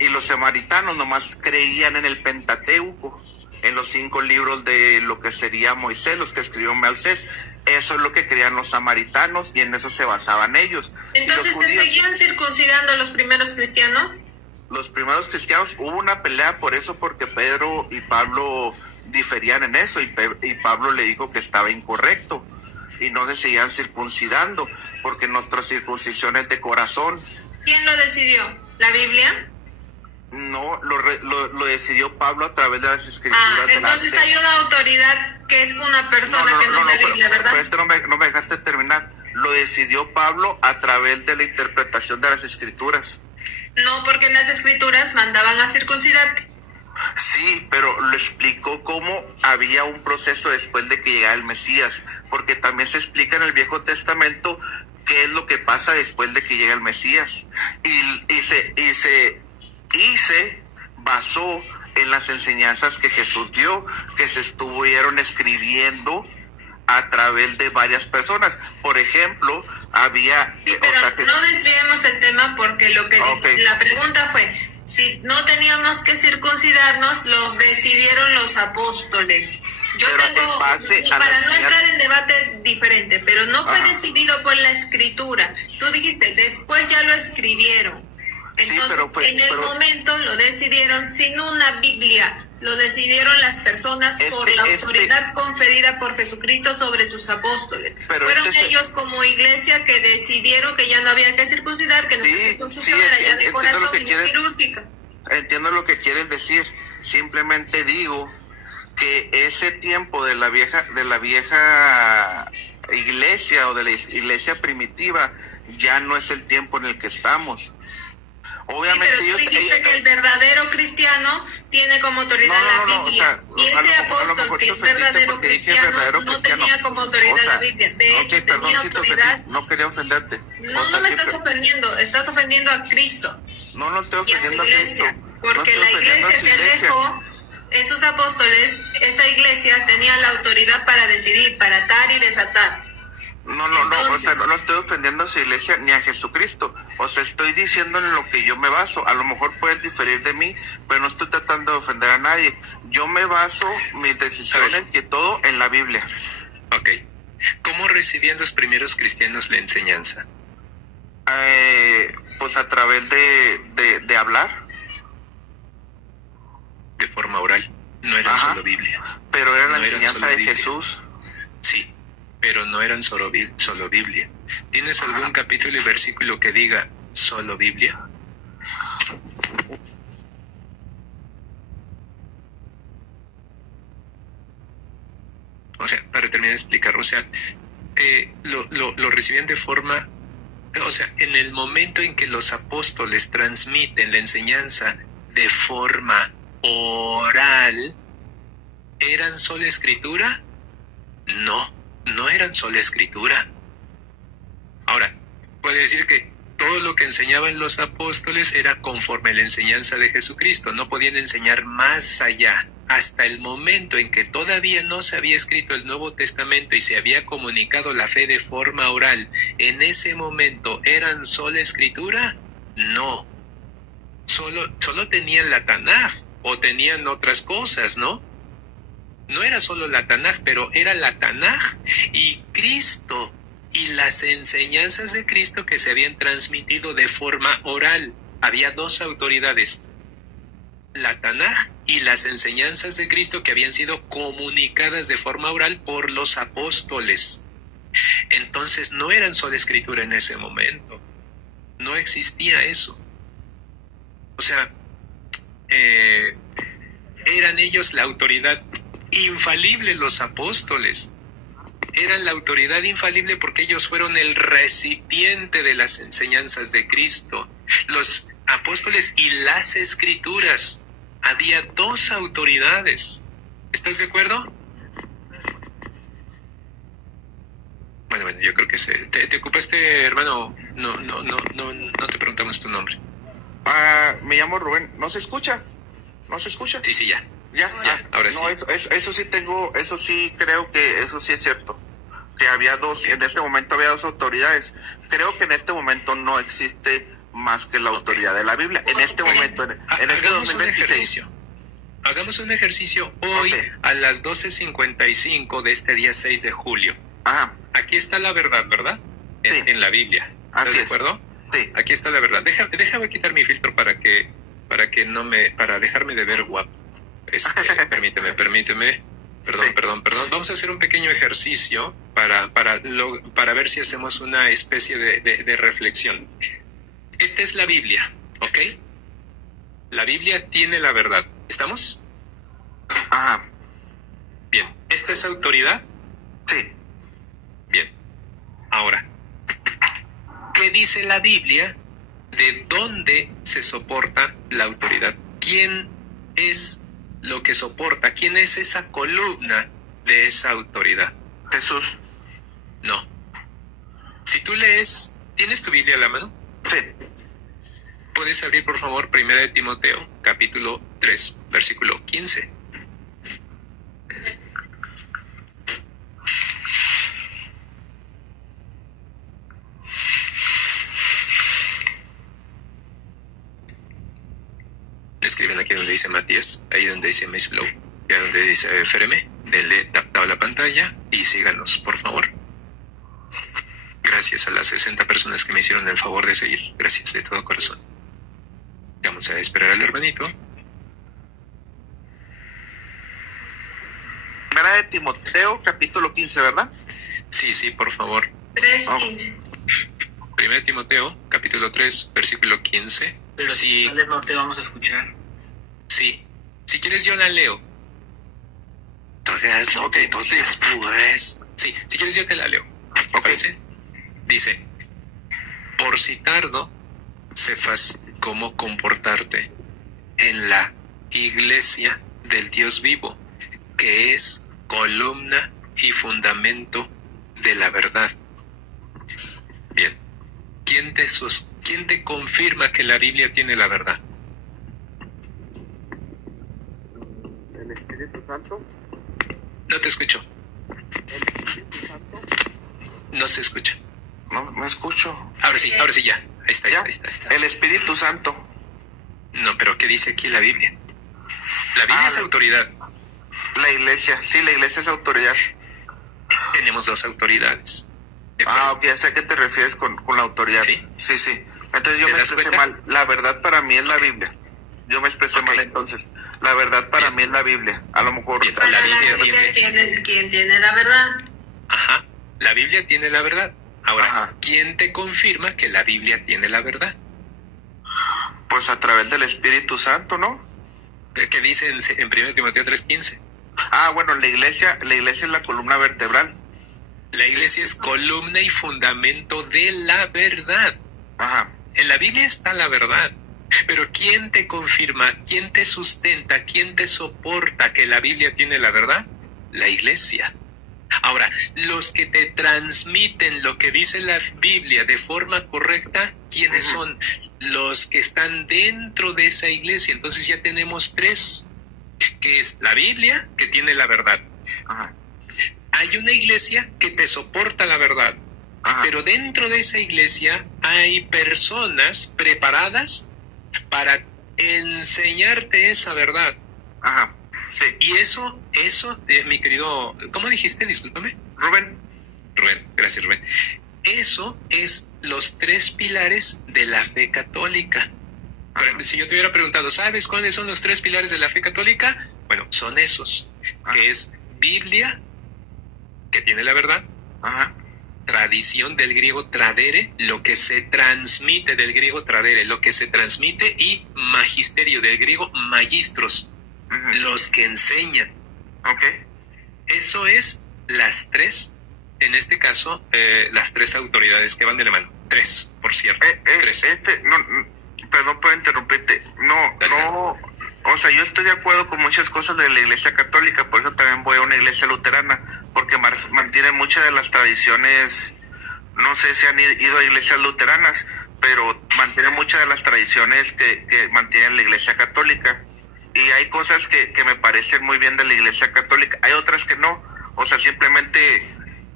Y los samaritanos nomás creían en el Pentateuco, en los 5 libros de lo que sería Moisés, los que escribió Moisés. Eso es lo que creían los samaritanos y en eso se basaban ellos. Entonces, ¿se seguían circuncidando los primeros cristianos? Los primeros cristianos, hubo una pelea por eso, porque Pedro y Pablo diferían en eso, y Pablo le dijo que estaba incorrecto y no se seguían circuncidando, porque nuestra circuncisión es de corazón. ¿Quién lo decidió? ¿La Biblia? No, lo decidió Pablo a través de las escrituras. Entonces hay una autoridad que es una persona que no es la Biblia, ¿verdad? Pero no me dejaste terminar. Lo decidió Pablo a través de la interpretación de las escrituras. No, porque en las escrituras mandaban a circuncidarte. Sí, pero lo explicó cómo había un proceso después de que llegara el Mesías, porque también se explica en el Viejo Testamento qué es lo que pasa después de que llega el Mesías. Y se basó en las enseñanzas que Jesús dio, que se estuvieron escribiendo a través de varias personas. Por ejemplo, había... Sí, pero no desviemos el tema, porque lo que la pregunta fue, si no teníamos que circuncidarnos, los decidieron los apóstoles. Yo tengo, para no entrar en debate diferente, pero no fue decidido por la escritura. Tú dijiste, después ya lo escribieron. Entonces, en el momento lo decidieron sin una Biblia, lo decidieron las personas por la autoridad conferida por Jesucristo sobre sus apóstoles. Fueron ellos como iglesia que decidieron que ya no había que circuncidar, que nuestra circuncisión era ya de corazón y no quirúrgica. Entiendo lo que quieres decir. Simplemente digo que ese tiempo de la vieja iglesia o de la iglesia primitiva ya no es el tiempo en el que estamos. Obviamente, sí, pero tú dijiste que el verdadero cristiano tiene como autoridad la Biblia. Y ese apóstol que es verdadero cristiano no tenía como autoridad la Biblia. De hecho, tenía autoridad. No quería ofenderte. No me estás ofendiendo. Estás ofendiendo a Cristo. No estoy ofendiendo a su iglesia. Porque la iglesia que dejó en sus apóstoles, esa iglesia tenía la autoridad para decidir, para atar y desatar. No, no estoy ofendiendo a su iglesia ni a Jesucristo. O sea, estoy diciendo en lo que yo me baso. A lo mejor puedes diferir de mí, pero no estoy tratando de ofender a nadie. Yo me baso mis decisiones y todo en la Biblia. Ok. ¿Cómo recibían los primeros cristianos la enseñanza? Pues a través de hablar. De forma oral. No era solo Biblia. Pero era la enseñanza de Jesús. Sí. Pero no eran solo Biblia. ¿Tienes algún capítulo y versículo que diga solo Biblia? O sea, para terminar de explicar, o sea, lo recibían de forma, o sea, en el momento en que los apóstoles transmiten la enseñanza de forma oral, ¿eran sola escritura? No eran sola escritura. Ahora, puede decir que todo lo que enseñaban los apóstoles era conforme a la enseñanza de Jesucristo. No podían enseñar más allá. hasta el momento en que todavía no se había escrito el Nuevo Testamento y se había comunicado la fe de forma oral, en ese momento eran sola escritura? No. Solo tenían la Tanaj o tenían otras cosas, ¿no? No era solo la Tanaj, pero era la Tanaj y Cristo y las enseñanzas de Cristo que se habían transmitido de forma oral. Había dos autoridades, la Tanaj y las enseñanzas de Cristo que habían sido comunicadas de forma oral por los apóstoles. Entonces no eran sola escritura en ese momento. No existía eso. O sea, eran ellos la autoridad infalible, los apóstoles. Eran la autoridad infalible porque ellos fueron el recipiente de las enseñanzas de Cristo. Los apóstoles y las escrituras. Había dos autoridades. ¿Estás de acuerdo? Bueno, yo creo que te ocupaste, hermano. No te preguntamos tu nombre. Me llamo Rubén. ¿No se escucha? ¿No se escucha? Sí, ya. Ya, ahora no, sí. Eso sí tengo, eso sí creo que eso sí es cierto. Que había dos, en ese momento había dos autoridades. Creo que en este momento no existe más que la autoridad de la Biblia. En este momento, en este 2026. Hagamos un ejercicio hoy a las 12:55 de este día 6 de julio. Ajá. Aquí está la verdad, ¿verdad? Sí. En la Biblia. ¿Estás de acuerdo? Sí. Aquí está la verdad. Déjame quitar mi filtro para dejarme de ver guapo. Permíteme. Perdón. Vamos a hacer un pequeño ejercicio para ver si hacemos una especie de reflexión. Esta es la Biblia, ¿ok? La Biblia tiene la verdad. ¿Estamos? Ajá. Bien. ¿Esta es autoridad? Sí. Bien. Ahora, ¿qué dice la Biblia de dónde se soporta la autoridad? ¿Quién es lo que soporta? ¿Quién es esa columna de esa autoridad? Jesús. No. Si tú lees, ¿tienes tu Biblia a la mano? Sí. ¿Puedes abrir, por favor, 1 de Timoteo, capítulo 3, versículo 15? Escriben aquí donde dice Matías, ahí donde dice Miss Blow, y donde dice Fereme. Denle tap a la pantalla y síganos, por favor. Gracias a las 60 personas que me hicieron el favor de seguir. Gracias de todo corazón. Vamos a esperar al hermanito. 1 de Timoteo, capítulo 15, ¿verdad? Sí, por favor. 3:15. 1 de Timoteo, capítulo 3, versículo 15. Pero si sales no te vamos a escuchar. Sí. Si quieres yo la leo. Entonces, pues. Sí, si quieres yo te la leo. ¿Me parece? Dice: por si tardo, sepas cómo comportarte en la iglesia del Dios vivo, que es columna y fundamento de la verdad. Bien. ¿Quién te confirma que la Biblia tiene la verdad? El Espíritu Santo. No te escucho. El Espíritu Santo. No se escucha. No, me escucho. Ahora sí, ya. Ahí está. El Espíritu Santo. No, pero ¿qué dice aquí la Biblia? La Biblia es autoridad. La iglesia, sí, la iglesia es autoridad. Tenemos dos autoridades. Ok, ya sé a qué te refieres con la autoridad. Sí. Sí. Entonces yo ¿Te me das expresé cuenta? mal. La verdad para mí es la Biblia. Yo me expresé mal entonces. La verdad para mí es la Biblia. A lo mejor... Bien. Para La la Biblia Biblia, ¿quién tiene la verdad? Ajá. La Biblia tiene la verdad. Ahora, Ajá. ¿quién te confirma que la Biblia tiene la verdad? Pues a través del Espíritu Santo, ¿no? ¿Qué dice en 1 Timoteo 3:15? Bueno, la iglesia es la columna vertebral. La iglesia es columna y fundamento de la verdad. Ajá. En la Biblia está la verdad. Pero ¿quién te confirma, quién te sustenta, quién te soporta que la Biblia tiene la verdad? La iglesia. Ahora, los que te transmiten lo que dice la Biblia de forma correcta, ¿quiénes son? Los que están dentro de esa iglesia. Entonces ya tenemos tres. que es la Biblia, que tiene la verdad. Ajá. Hay una iglesia que te soporta la verdad, Ajá. pero dentro de esa iglesia hay personas preparadas para enseñarte esa verdad. Ajá. Sí. Y eso, mi querido, ¿cómo dijiste? Discúlpame. Rubén. Rubén, gracias Rubén. Eso es los 3 pilares de la fe católica. Ajá. Si yo te hubiera preguntado, ¿sabes cuáles son los 3 pilares de la fe católica? Bueno, son esos, Ajá. que es Biblia, que tiene la verdad, Ajá. tradición del griego tradere, lo que se transmite del griego tradere, lo que se transmite, y magisterio del griego magistros, Ujú. los que enseñan. Ok. Eso es las 3, en este caso, las 3 autoridades que van de la mano. 3, por cierto. 3. Perdón por interrumpirte. No. O sea, yo estoy de acuerdo con muchas cosas de la Iglesia Católica, por eso también voy a una iglesia luterana, porque mantiene muchas de las tradiciones. No sé si han ido a iglesias luteranas, pero mantiene muchas de las tradiciones que mantiene la Iglesia Católica. Y hay cosas que me parecen muy bien de la Iglesia Católica, hay otras que no. O sea, simplemente,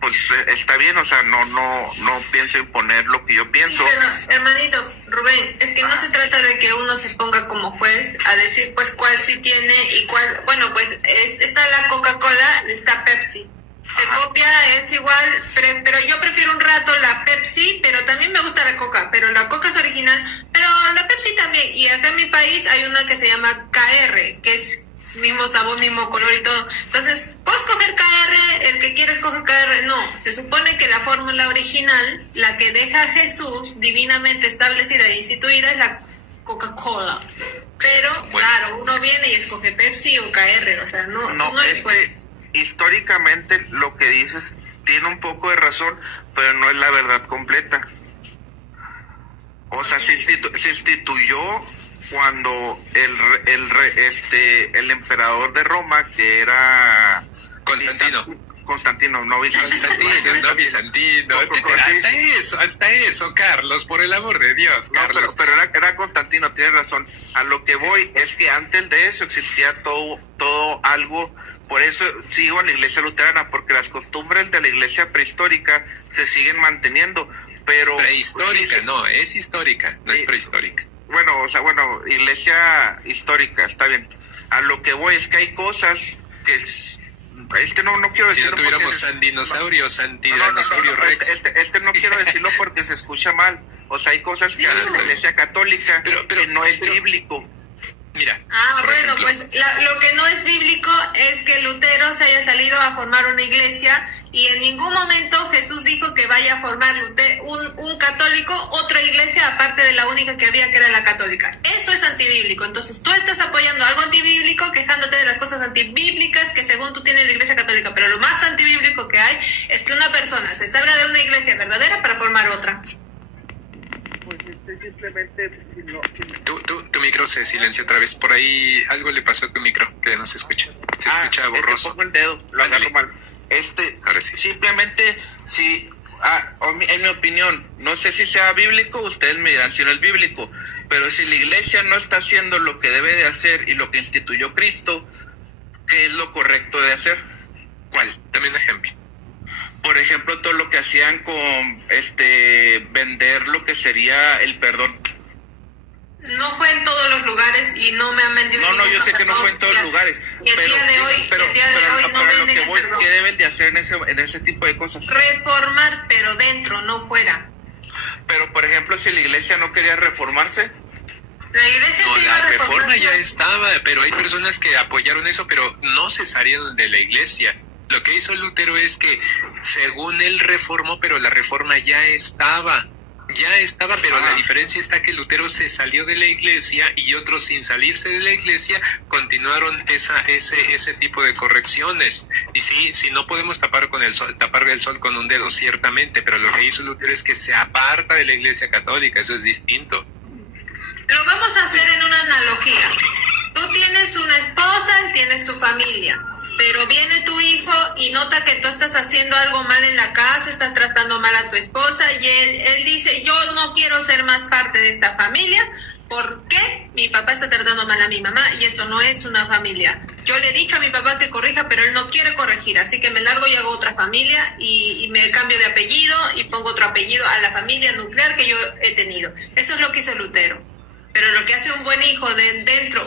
pues está bien, o sea, no pienso imponer lo que yo pienso. Sí, pero, hermanito Rubén, es que no se trata de que uno se ponga como juez a decir pues cuál sí tiene y cuál, bueno, pues está la Coca-Cola, está Pepsi. Se copia, es igual, pero yo prefiero un rato la Pepsi, pero también me gusta la Coca, pero la Coca es original, pero la Pepsi también. Y acá en mi país hay una que se llama KR, que es mismo sabor, mismo color y todo. Entonces, ¿puedes coger KR? El que quieres coge KR. No, se supone que la fórmula original, la que deja Jesús divinamente establecida e instituida, es la Coca-Cola. Pero, Bueno. claro, uno viene y escoge Pepsi o KR, o sea, no le puedes. Históricamente lo que dices tiene un poco de razón, pero no es la verdad completa. O sea, se instituyó cuando el emperador de Roma, que era Constantino, no Bizantino. Hasta eso, Carlos, por el amor de Dios, No, Carlos. pero era Constantino, tienes razón. A lo que voy es que antes de eso existía todo algo. Por eso sigo en la iglesia luterana, porque las costumbres de la iglesia prehistórica se siguen manteniendo, pero... Prehistórica, sí, no, es histórica, no es Sí. prehistórica. Bueno, iglesia histórica, está bien. A lo que voy es que hay cosas que... no quiero Si decirlo no tuviéramos porque... San Dinosaurio, San Tiranosaurio Rex. No quiero decirlo porque se escucha mal. O sea, hay cosas que Está hace la bien. iglesia católica Pero que no es bíblico. Mira, por Bueno, ejemplo, pues lo que no es bíblico es que Lutero se haya salido a formar una iglesia y en ningún momento Jesús dijo que vaya a formar un católico otra iglesia aparte de la única que había, que era la católica. Eso es antibíblico. Entonces tú estás apoyando algo antibíblico, quejándote de las cosas antibíblicas que según tú tienes la iglesia católica, pero lo más antibíblico que hay es que una persona se salga de una iglesia verdadera para formar otra. Pues simplemente... tu micro se silenció otra vez. Por ahí algo le pasó a tu micro que no se escucha. Se escucha borroso. Pongo el dedo, lo agarro mal. Ahora sí. Simplemente, si, en mi opinión, no sé si sea bíblico, ustedes me dirán si no es bíblico, pero si la iglesia no está haciendo lo que debe de hacer y lo que instituyó Cristo, ¿qué es lo correcto de hacer? ¿Cuál? Dame un ejemplo. Por ejemplo, todo lo que hacían con vender lo que sería el perdón. No fue en todos los lugares y no me han vendido. No, ningún yo sé que no perdón. fue en todos los lugares. Y el día de hoy, pero no a lo venden que el voy, perdón. ¿qué deben de hacer en ese tipo de cosas? Reformar, pero dentro, no fuera. Pero, por ejemplo, si la iglesia no quería reformarse, La iglesia No, se iba a la reformar. reforma ya estaba, pero hay personas que apoyaron eso, pero no se salieron de la iglesia. Lo que hizo Lutero es que, según él reformó, pero la reforma ya estaba, pero la diferencia está que Lutero se salió de la iglesia y otros, sin salirse de la iglesia, continuaron ese tipo de correcciones. Y sí, no podemos tapar el sol con un dedo, ciertamente, pero lo que hizo Lutero es que se aparta de la iglesia católica, eso es distinto. Lo vamos a hacer en una analogía. Tú tienes una esposa, tienes tu familia, pero viene tu hijo y nota que tú estás haciendo algo mal en la casa, estás tratando mal a tu esposa y él dice, yo no quiero ser más parte de esta familia porque mi papá está tratando mal a mi mamá y esto no es una familia. yo le he dicho a mi papá que corrija, pero él no quiere corregir, así que me largo y hago otra familia y me cambio de apellido y pongo otro apellido a la familia nuclear que yo he tenido. Eso es lo que hizo Lutero. Pero lo que hace un buen hijo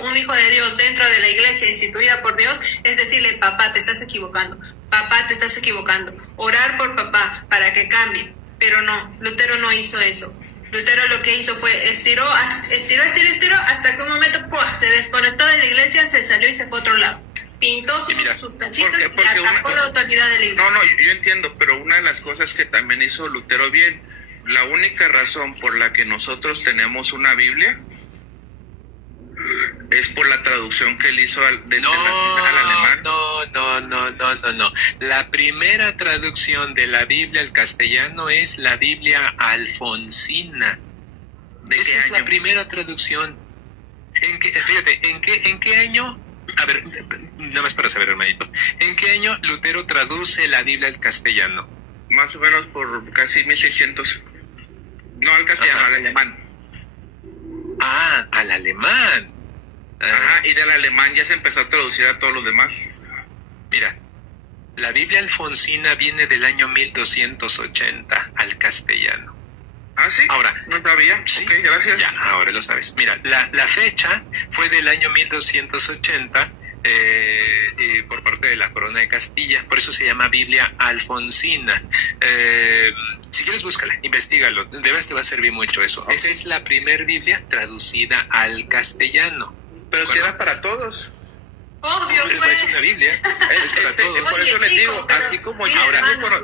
un hijo de Dios dentro de la iglesia instituida por Dios, es decirle, papá, te estás equivocando, papá, te estás equivocando, orar por papá para que cambie. Pero no, Lutero no hizo eso. Lutero lo que hizo fue estiró hasta que un momento se desconectó de la iglesia, se salió y se fue a otro lado. Pintó sus cachitos y atacó la autoridad de la iglesia. No, yo entiendo, pero una de las cosas que también hizo Lutero bien, la única razón por la que nosotros tenemos una Biblia es por la traducción que él hizo del latín al alemán. No. La primera traducción de la Biblia al castellano es la Biblia alfonsina. Esa es la primera traducción. ¿En qué año? A ver, nada más para saber, hermanito. ¿En qué año Lutero traduce la Biblia al castellano? Más o menos por casi 1600. No al castellano, al alemán. Ah, al alemán. Ajá, y del alemán ya se empezó a traducir a todos los demás. Mira, la Biblia alfonsina viene del año 1280 al castellano. Ah, sí. Ahora, no sabía. Sí, ok, gracias. Ya, ahora lo sabes. Mira, la fecha fue del año 1280 por parte de la Corona de Castilla. Por eso se llama Biblia alfonsina. Si quieres, búscala, investígalo. De verdad te va a servir mucho eso. Okay. Esa es la primer Biblia traducida al castellano. Pero si era para todos. Obvio, Es pues. una Biblia. Es para todos. Por eso les chico, digo, pero así como mira, ahora, hermano,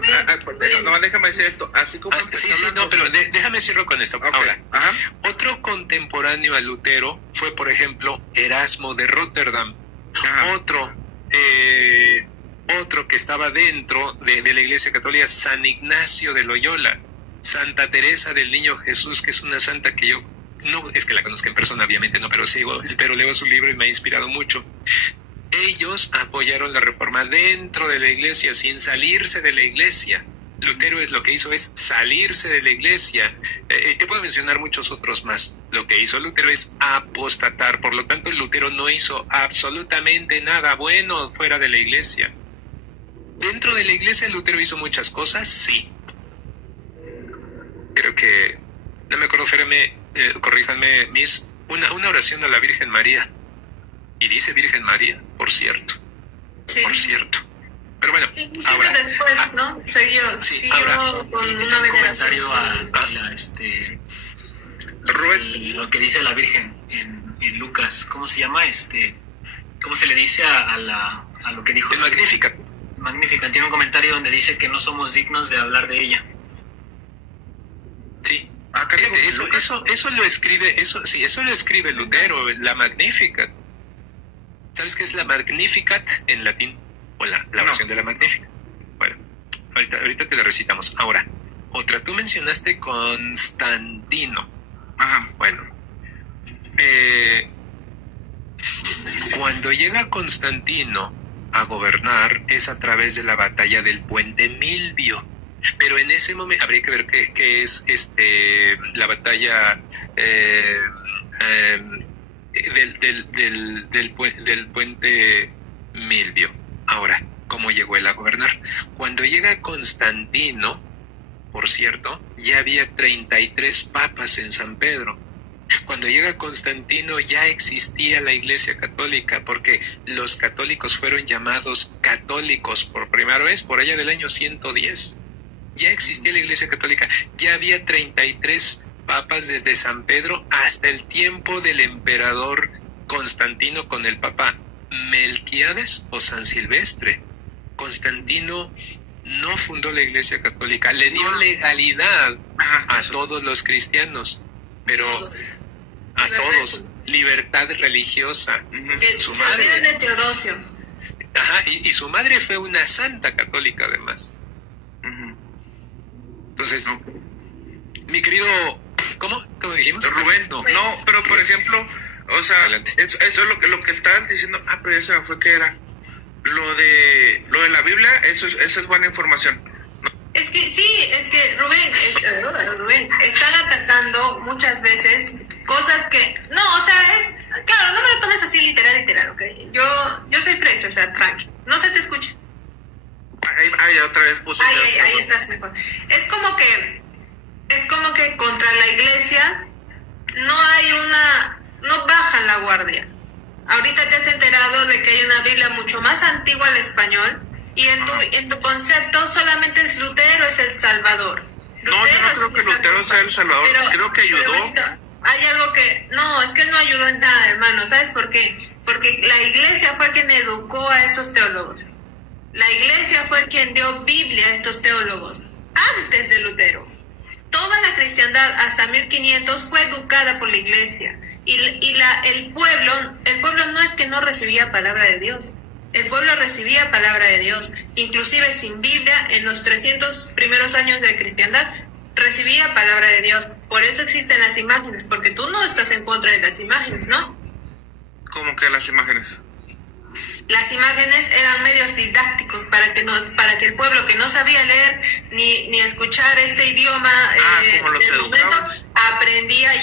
no, déjame decir esto, así como Sí, no, pero déjame cierro con esto. Okay. Ahora, Ajá. otro contemporáneo a Lutero fue, por ejemplo, Erasmo de Rotterdam. Ajá. Otro que estaba dentro de la Iglesia Católica, San Ignacio de Loyola, Santa Teresa del Niño Jesús, que es una santa que yo no es que la conozca en persona, obviamente no, pero leo su libro y me ha inspirado mucho. Ellos apoyaron la reforma dentro de la iglesia, sin salirse de la iglesia. Lutero lo que hizo es salirse de la iglesia. Te puedo mencionar muchos otros más. Lo que hizo Lutero es apostatar. Por lo tanto, Lutero no hizo absolutamente nada bueno fuera de la iglesia. Dentro de la iglesia, Lutero hizo muchas cosas, sí. Creo que, no me acuerdo, corríjanme, Miss, una oración a la Virgen María. Y dice Virgen María, por cierto. Sí. Por cierto. Pero bueno, Inclusive ahora, después, ¿no? Siguió ahora, con Tengo una un veneración. comentario a Rubén, lo que dice la Virgen en Lucas. ¿Cómo se llama? ¿Cómo se le dice a lo que dijo? el Magnificat. Magnífica. Tiene un comentario donde dice que no somos dignos de hablar de ella. Sí. acá Fíjate, dijo Lucas. eso lo escribe Lutero, la Magnificat. ¿Sabes qué es la Magnificat en latín? O la versión de la Magnificat. Bueno, ahorita te la recitamos. Ahora, otra, tú mencionaste Constantino. Ajá. Bueno, cuando llega Constantino a gobernar es a través de la batalla del puente Milvio. Pero en ese momento habría que ver qué es la batalla del puente Milvio. Ahora, ¿cómo llegó él a gobernar? Cuando llega Constantino, por cierto, ya había 33 papas en San Pedro. Cuando llega Constantino ya existía la Iglesia Católica, porque los católicos fueron llamados católicos por primera vez por allá del año 110. Ya existía la Iglesia Católica, ya había 33 papas desde San Pedro hasta el tiempo del emperador Constantino con el papa Melquíades o San Silvestre. Constantino no fundó la Iglesia Católica, le dio legalidad a todos los cristianos, pero a todos, libertad religiosa. Su madre, de Teodosio. y su madre fue una santa católica además. Entonces, mi querido, ¿cómo dijimos? Rubén, No, pero por ejemplo, o sea, Adelante. eso es lo que estabas diciendo. Pero ya se me fue que era lo de la Biblia. Eso es buena información. Es que Rubén, están atacando muchas veces cosas que, no, o sea, claro, no me lo tomes así literal, ¿ok? Yo soy fresh, o sea, tranqui. No se te escucha. Ahí otra vez puse. Ahí estás mejor. Es como que contra la iglesia no bajan la guardia. Ahorita te has enterado de que hay una Biblia mucho más antigua al español y en tu concepto solamente es Lutero es el Salvador. No, yo no creo que Lutero sea el Salvador, creo que ayudó. Benito, hay algo que... No, es que él no ayudó en nada, hermano. ¿Sabes por qué? Porque la iglesia fue quien educó a estos teólogos. La iglesia fue quien dio Biblia a estos teólogos antes de Lutero. Toda la cristiandad hasta 1500 fue educada por la iglesia. El pueblo no es que no recibía palabra de Dios. El pueblo recibía palabra de Dios. Inclusive sin Biblia, en los 300 primeros años de cristiandad, recibía palabra de Dios. Por eso existen las imágenes, porque tú no estás en contra de las imágenes, ¿no? ¿Cómo que las imágenes? Las imágenes eran medios didácticos para que el pueblo que no sabía leer ni escuchar este idioma del momento aprendía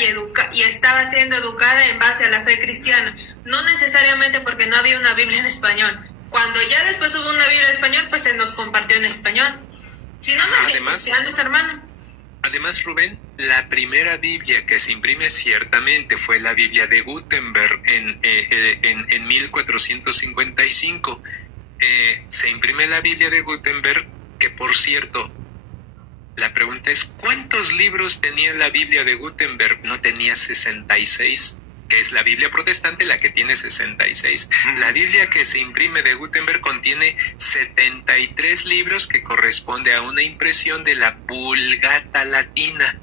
y estaba siendo educada en base a la fe cristiana. No necesariamente porque no había una Biblia en español. Cuando ya después hubo una Biblia en español, pues se nos compartió en español. Si no, hermano. Además, Rubén, la primera Biblia que se imprime ciertamente fue la Biblia de Gutenberg en 1455. Se imprime la Biblia de Gutenberg, que por cierto, la pregunta es, ¿cuántos libros tenía la Biblia de Gutenberg? No tenía 66, que es la Biblia protestante la que tiene 66. La Biblia que se imprime de Gutenberg contiene 73 libros que corresponde a una impresión de la Vulgata Latina.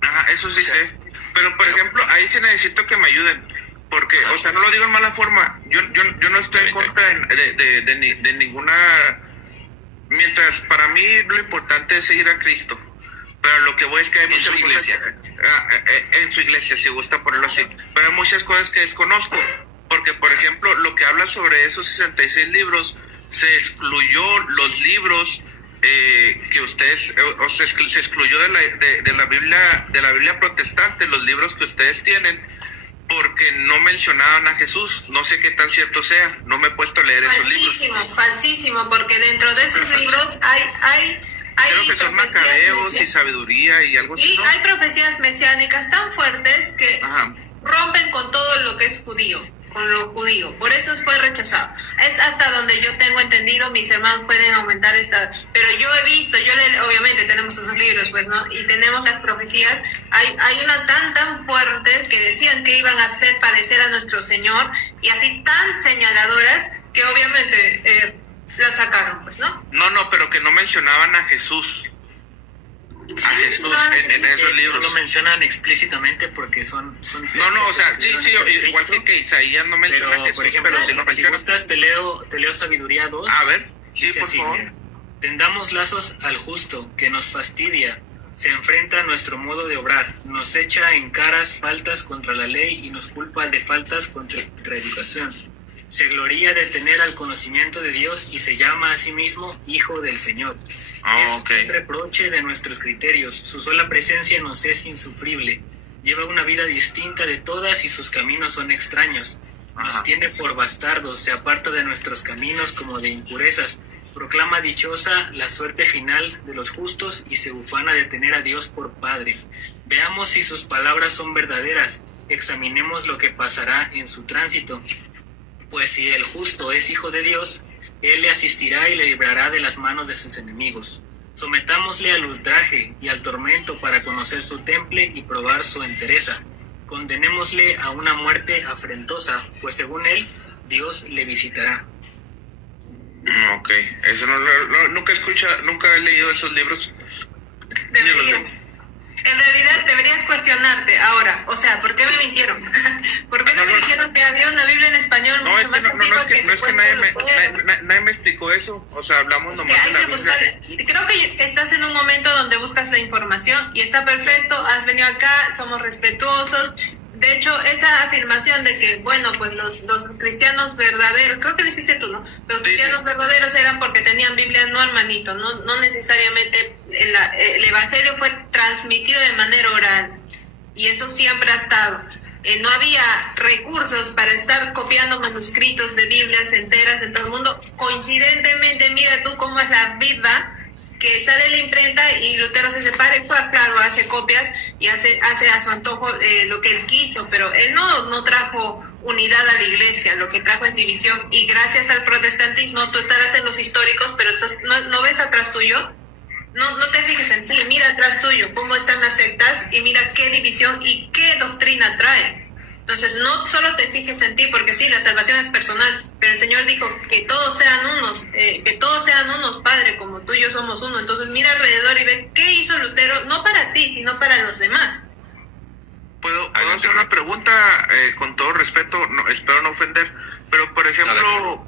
Ajá, eso sí sé. Pero, por ejemplo, ahí sí necesito que me ayuden. Porque, o sea, no lo digo en mala forma. Yo no estoy en contra de ninguna... Mientras, para mí, lo importante es seguir a Cristo. Pero lo que voy es que hay muchas cosas... En su iglesia, si gusta ponerlo así. Pero hay muchas cosas que desconozco. Porque, por ejemplo, lo que habla sobre esos 66 libros, se excluyó los libros que ustedes... se excluyó de la Biblia protestante, los libros que ustedes tienen, porque no mencionaban a Jesús. No sé qué tan cierto sea. No me he puesto a leer esos libros. Falsísimo, porque dentro de esos libros hay creo que son macabeos y sabiduría y algo así, y ¿no? hay profecías mesiánicas tan fuertes que rompen con todo lo que es judío, con lo judío. Por eso fue rechazado. Es hasta donde yo tengo entendido. Mis hermanos pueden aumentar pero yo he visto, obviamente tenemos esos libros, pues, ¿no? Y tenemos las profecías. Hay unas tan fuertes que decían que iban a hacer padecer a nuestro Señor, y así tan señaladoras que obviamente la sacaron, pues, ¿no? No, pero que no mencionaban a Jesús. Sí, Jesús en esos libros. No lo mencionan explícitamente porque son no, o sea, sí, igual que Isaías no menciona a Jesús, por ejemplo, pero sí lo menciona. Si gustas, te leo Sabiduría 2. A ver, sí, dice por así, favor. Mira, tendamos lazos al justo, que nos fastidia, se enfrenta a nuestro modo de obrar, nos echa en caras faltas contra la ley y nos culpa de faltas contra nuestra educación. Se gloría de tener al conocimiento de Dios y se llama a sí mismo Hijo del Señor. Es un reproche de nuestros criterios. Su sola presencia nos es insufrible. Lleva una vida distinta de todas y sus caminos son extraños. Nos tiene por bastardos, se aparta de nuestros caminos como de impurezas. Proclama dichosa la suerte final de los justos y se ufana de tener a Dios por Padre. Veamos si sus palabras son verdaderas. Examinemos lo que pasará en su tránsito. Pues si el justo es hijo de Dios, él le asistirá y le librará de las manos de sus enemigos. Sometámosle al ultraje y al tormento para conocer su temple y probar su entereza. Condenémosle a una muerte afrentosa, pues según él, Dios le visitará. Ok, eso nunca he leído esos libros. En realidad deberías cuestionarte ahora, o sea, ¿por qué me mintieron? ¿Por qué no me dijeron que había una Biblia en español mucho más antigua que nadie me explicó eso, o sea, hablamos nomás de la Biblia. Creo que estás en un momento donde buscas la información y está perfecto, has venido acá, somos respetuosos. De hecho, esa afirmación de que, bueno, pues los cristianos verdaderos, creo que lo hiciste tú, ¿no? Los cristianos verdaderos eran porque tenían Biblia, no, hermanito, no necesariamente el evangelio fue transmitido de manera oral, y eso siempre ha estado. no había recursos para estar copiando manuscritos de Biblias enteras en todo el mundo. Coincidentemente, mira tú cómo es la vida, que sale la imprenta y Lutero se separa y pues claro, hace copias y hace a su antojo lo que él quiso, pero él no trajo unidad a la iglesia, lo que trajo es división, y gracias al protestantismo tú estarás en los históricos, pero entonces no ves atrás tuyo, no te fijes en ti, mira atrás tuyo cómo están las sectas y mira qué división y qué doctrina trae. Entonces no solo te fijes en ti, porque sí, la salvación es personal, pero el Señor dijo que todos sean unos, Padre, como tú y yo somos uno. Entonces mira alrededor y ve qué hizo Lutero, no para ti, sino para los demás. ¿Puedo hacer una pregunta con todo respeto? No, espero no ofender, pero por ejemplo,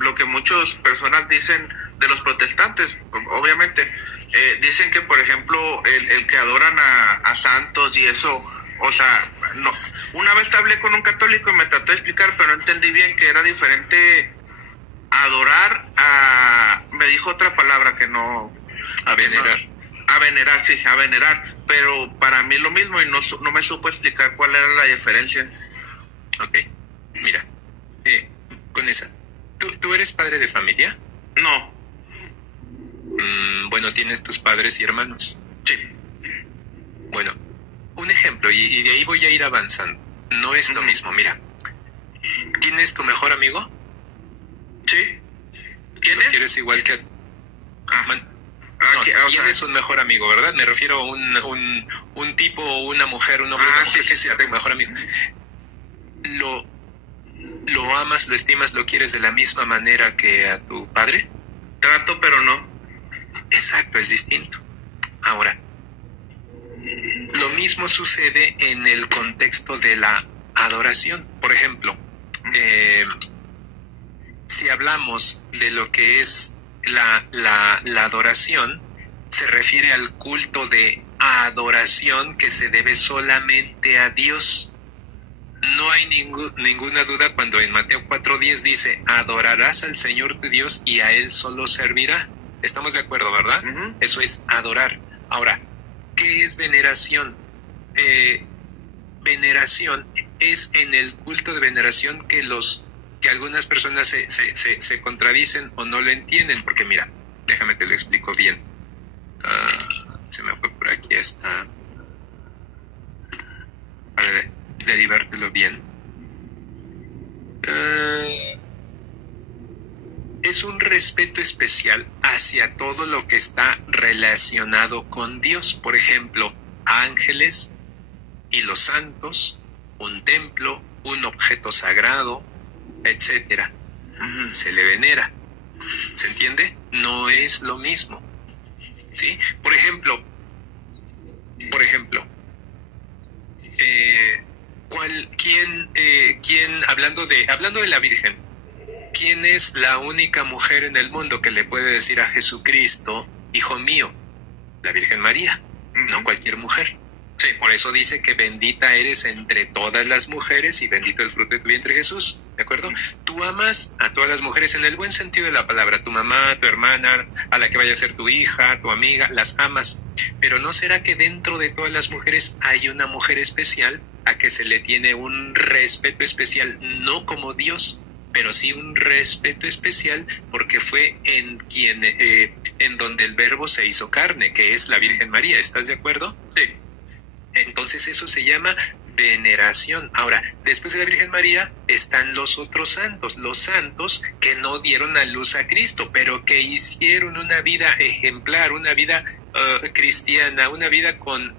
lo que muchas personas dicen de los protestantes, obviamente, dicen que por ejemplo el que adoran a santos y eso, o sea, no, una vez hablé con un católico y me trató de explicar, pero no entendí bien, que era diferente adorar a, me dijo otra palabra que no, a venerar. A venerar, sí, a venerar, pero para mí lo mismo y no me supo explicar cuál era la diferencia. Ok, mira, con esa, ¿tú eres padre de familia? No. Bueno, ¿tienes tus padres y hermanos? Sí. Bueno, un ejemplo, y de ahí voy a ir avanzando. No es lo mismo, mira. ¿Tienes tu mejor amigo? Sí. ¿Quién ¿Lo es? quieres igual que tienes un mejor amigo, ¿verdad? Me refiero a un tipo, una mujer, un hombre, una mujer que sea tu mejor amigo. ¿Lo amas, lo estimas, lo quieres de la misma manera que a tu padre? Trato, pero no. Exacto, es distinto. Ahora, lo mismo sucede en el contexto de la adoración. Por ejemplo, si hablamos de lo que es la adoración, se refiere al culto de adoración que se debe solamente a Dios. No hay ninguna duda cuando en Mateo 4:10 dice: adorarás al Señor tu Dios y a Él solo servirá. Estamos de acuerdo, ¿verdad? Uh-huh. Eso es adorar. Ahora, ¿qué es veneración? Veneración es en el culto de veneración que algunas personas se contradicen o no lo entienden, porque mira, déjame te lo explico bien. Se me fue por aquí esta para derivártelo bien. Es un respeto especial hacia todo lo que está relacionado con Dios. Por ejemplo, ángeles y los santos, un templo, un objeto sagrado, etcétera. Se le venera. ¿Se entiende? No es lo mismo. ¿Sí? Por ejemplo, ¿quién, hablando de la Virgen, quién es la única mujer en el mundo que le puede decir a Jesucristo, hijo mío? La Virgen María, no cualquier mujer. Sí. Por eso dice que bendita eres entre todas las mujeres y bendito el fruto de tu vientre, Jesús. ¿De acuerdo? Tú amas a todas las mujeres en el buen sentido de la palabra. Tu mamá, tu hermana, a la que vaya a ser tu hija, tu amiga, las amas. Pero ¿no será que dentro de todas las mujeres hay una mujer especial a que se le tiene un respeto especial, no como Dios, pero sí un respeto especial porque fue en donde el Verbo se hizo carne, que es la Virgen María? ¿Estás de acuerdo? Sí. Entonces eso se llama veneración. Ahora, después de la Virgen María están los otros santos, los santos que no dieron a luz a Cristo, pero que hicieron una vida ejemplar, una vida cristiana, una vida con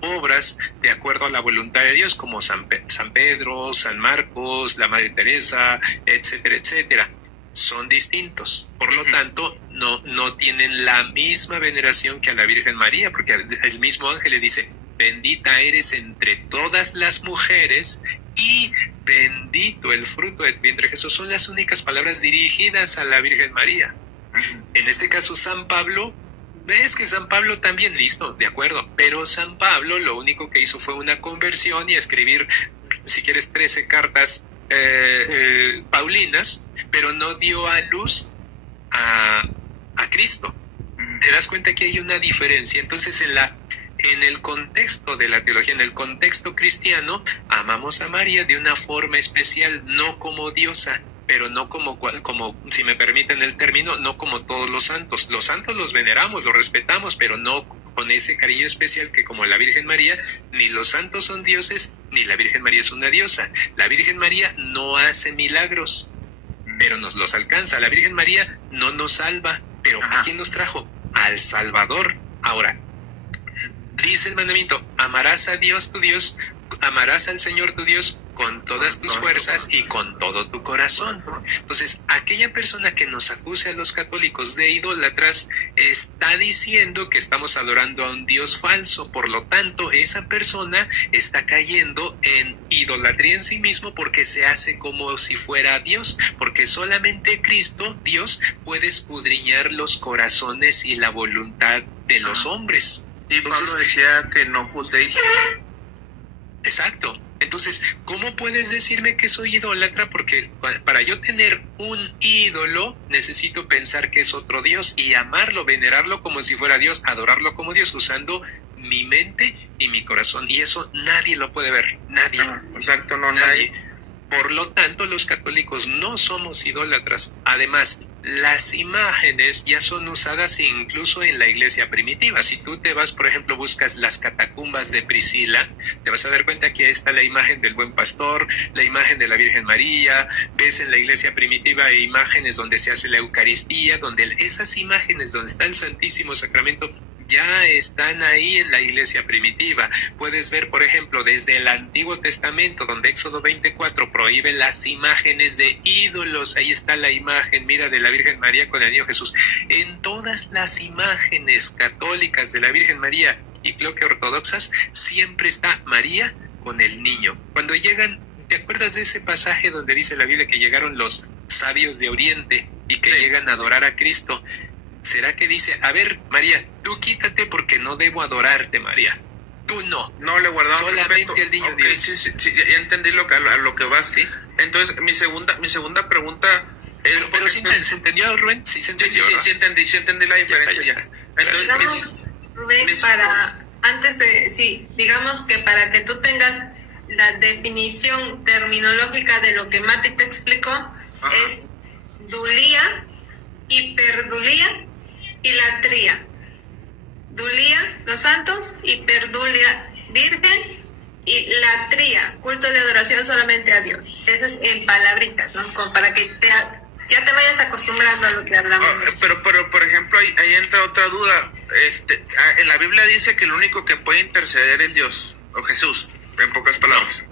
obras de acuerdo a la voluntad de Dios, como San Pedro, San Marcos, la Madre Teresa, etcétera, etcétera. Son distintos, por lo tanto no tienen la misma veneración que a la Virgen María, porque el mismo ángel le dice: bendita eres entre todas las mujeres y bendito el fruto de tu vientre, Jesús. Son las únicas palabras dirigidas a la Virgen María. En este caso, San Pablo, ves que San Pablo también, listo, de acuerdo, pero San Pablo lo único que hizo fue una conversión y escribir, si quieres, 13 cartas paulinas, pero no dio a luz a Cristo. ¿Te das cuenta que hay una diferencia? Entonces, en el contexto de la teología, en el contexto cristiano, amamos a María de una forma especial, no como diosa, pero no como, si me permiten el término, no como todos los santos. Los santos los veneramos, los respetamos, pero no con ese cariño especial que como la Virgen María, ni los santos son dioses, ni la Virgen María es una diosa. La Virgen María no hace milagros, pero nos los alcanza. La Virgen María no nos salva, pero ¿a quién nos trajo? Al Salvador. Ahora, dice el mandamiento, amarás a Dios tu Dios, amarás al Señor tu Dios con todas tus fuerzas y con todo tu corazón. Entonces, aquella persona que nos acuse a los católicos de idólatras está diciendo que estamos adorando a un Dios falso. Por lo tanto, esa persona está cayendo en idolatría en sí mismo porque se hace como si fuera Dios, porque solamente Cristo, Dios, puede escudriñar los corazones y la voluntad de los hombres. Y Pablo decía que no juzguéis. Exacto. Entonces, ¿cómo puedes decirme que soy idólatra? Porque para yo tener un ídolo, necesito pensar que es otro Dios y amarlo, venerarlo como si fuera Dios, adorarlo como Dios, usando mi mente y mi corazón. Y eso nadie lo puede ver, nadie. Exacto, no, nadie. Por lo tanto, los católicos no somos idólatras. Además, las imágenes ya son usadas incluso en la iglesia primitiva. Si tú te vas, por ejemplo, buscas las catacumbas de Priscila, te vas a dar cuenta que ahí está la imagen del buen pastor, la imagen de la Virgen María. Ves en la iglesia primitiva imágenes donde se hace la Eucaristía, donde esas imágenes donde está el Santísimo Sacramento ya están ahí en la iglesia primitiva. Puedes ver, por ejemplo, desde el Antiguo Testamento, donde Éxodo 24 prohíbe las imágenes de ídolos. Ahí está la imagen, mira, de la Virgen María con el niño Jesús. En todas las imágenes católicas de la Virgen María y creo que ortodoxas, siempre está María con el niño. Cuando llegan, ¿te acuerdas de ese pasaje donde dice la Biblia que llegaron los sabios de Oriente y que llegan a adorar a Cristo? ¿Será que dice, a ver, María, tú quítate porque no debo adorarte, María? Tú no. No le guardamos solamente respeto. El niño Okay, Dios. Sí, ya entendí a lo que vas. ¿Sí? Entonces, mi segunda pregunta es... Pero sí, ¿se entendió, Rubén? Sí, se entendió, sí entendí la diferencia. Ya está. Entonces, digamos, digamos que para que tú tengas la definición terminológica de lo que Mati te explicó, es dulía, hiperdulía y latría. Dulía, los santos, hiperdulia, virgen, y latría, culto de adoración solamente a Dios. Eso es en palabritas, ¿no? Como para que ya te vayas acostumbrando a lo que hablamos. Pero por ejemplo, ahí entra otra duda. En la Biblia dice que el único que puede interceder es Dios, o Jesús, en pocas palabras.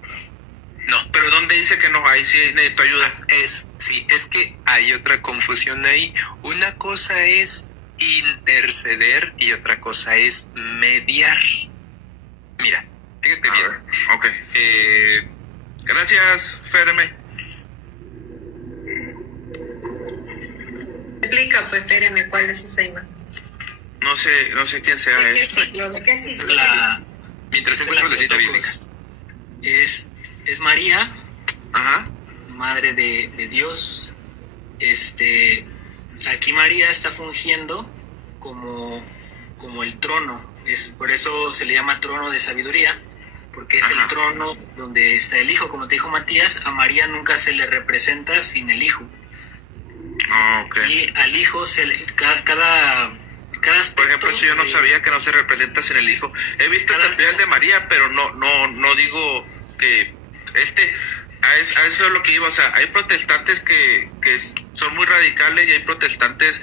No. Pero ¿dónde dice que no? Ahí sí necesito ayuda. Es que hay otra confusión ahí. Una cosa es interceder y otra cosa es mediar. Mira, fíjate bien. Ok. Gracias, Ferme. Explica, pues, Féreme, ¿cuál es esa imagen? No sé quién sea. ¿De qué siglo? Mientras encuentro la cita bíblica. Es María, madre de Dios. Aquí María está fungiendo como el trono. Por eso se le llama trono de sabiduría, porque es el trono donde está el Hijo. Como te dijo Matías, a María nunca se le representa sin el Hijo. Y al Hijo cada aspecto, por ejemplo, si yo no sabía que no se representa sin el Hijo. He visto esta piel de María, pero no digo que a eso es lo que iba. O sea, hay protestantes que son muy radicales y hay protestantes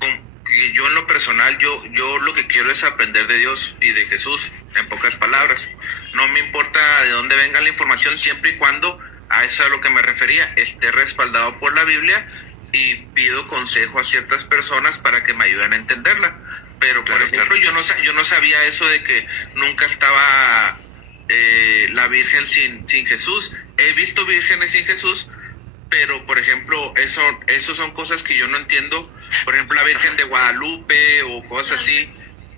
que yo en lo personal, yo lo que quiero es aprender de Dios y de Jesús, en pocas palabras. No me importa de dónde venga la información, siempre y cuando, a eso es a lo que me refería, esté respaldado por la Biblia, y pido consejo a ciertas personas para que me ayuden a entenderla. Pero, por ejemplo, yo no sabía eso de que nunca estaba la Virgen sin Jesús. He visto vírgenes sin Jesús, pero, por ejemplo, eso son cosas que yo no entiendo. Por ejemplo, la Virgen de Guadalupe o cosas así.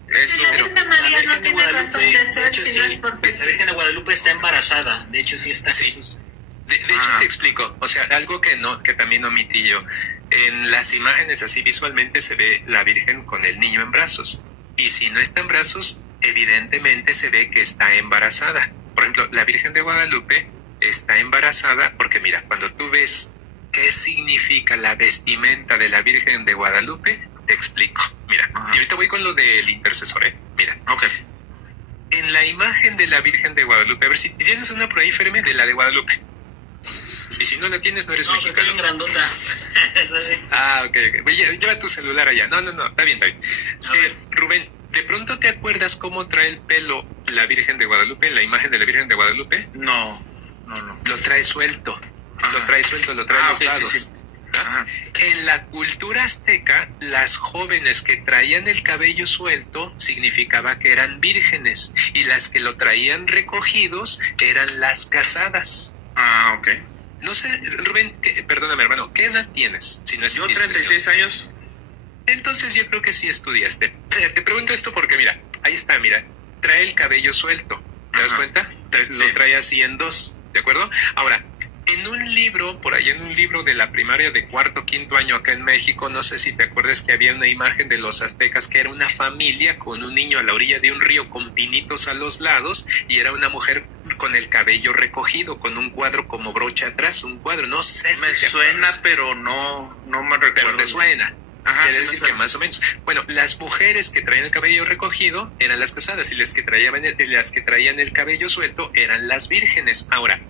La Virgen María no tiene razón de ser, sino es porque la Virgen de Guadalupe está embarazada. De hecho, sí está Jesús. De hecho, te explico. O sea, algo que también omití yo. En las imágenes así visualmente se ve la Virgen con el niño en brazos. Y si no está en brazos, evidentemente se ve que está embarazada. Por ejemplo, la Virgen de Guadalupe está embarazada porque mira, cuando tú ves qué significa la vestimenta de la Virgen de Guadalupe, te explico. Mira, y ahorita voy con lo del intercesor, Mira. Ok. En la imagen de la Virgen de Guadalupe, a ver si tienes una por ahí, Ferme, de la de Guadalupe. Y si no la tienes, no eres No, pero está mexicano. bien grandota. Ok. Oye, lleva tu celular allá. No, está bien. A ver. Rubén, ¿de pronto te acuerdas cómo trae el pelo la Virgen de Guadalupe, en la imagen de la Virgen de Guadalupe? No. Lo trae suelto. Lo trae a los lados. Sí. Ajá. En la cultura azteca, las jóvenes que traían el cabello suelto significaba que eran vírgenes, y las que lo traían recogidos eran las casadas. Ok. No sé, Rubén, perdóname, hermano, ¿qué edad tienes? Si no es Yo indiscreción. 36 años. Entonces yo creo que sí estudiaste. Te pregunto esto porque mira, ahí está, mira, trae el cabello suelto, ¿te das Ajá. cuenta? Lo trae así en dos, ¿de acuerdo? Ahora, en un libro, por ahí en un libro de la primaria de cuarto, quinto año acá en México, no sé si te acuerdas que había una imagen de los aztecas que era una familia con un niño a la orilla de un río con pinitos a los lados, y era una mujer con el cabello recogido, con un cuadro como brocha atrás, un cuadro, no sé si Me te suena, acuerdas. pero no me recuerdo. Pero te suena. Ajá, Quiere sí me decir suena. que más o menos. Bueno, las mujeres que traían el cabello recogido eran las casadas, y las que traían el cabello suelto eran las vírgenes. Ahora,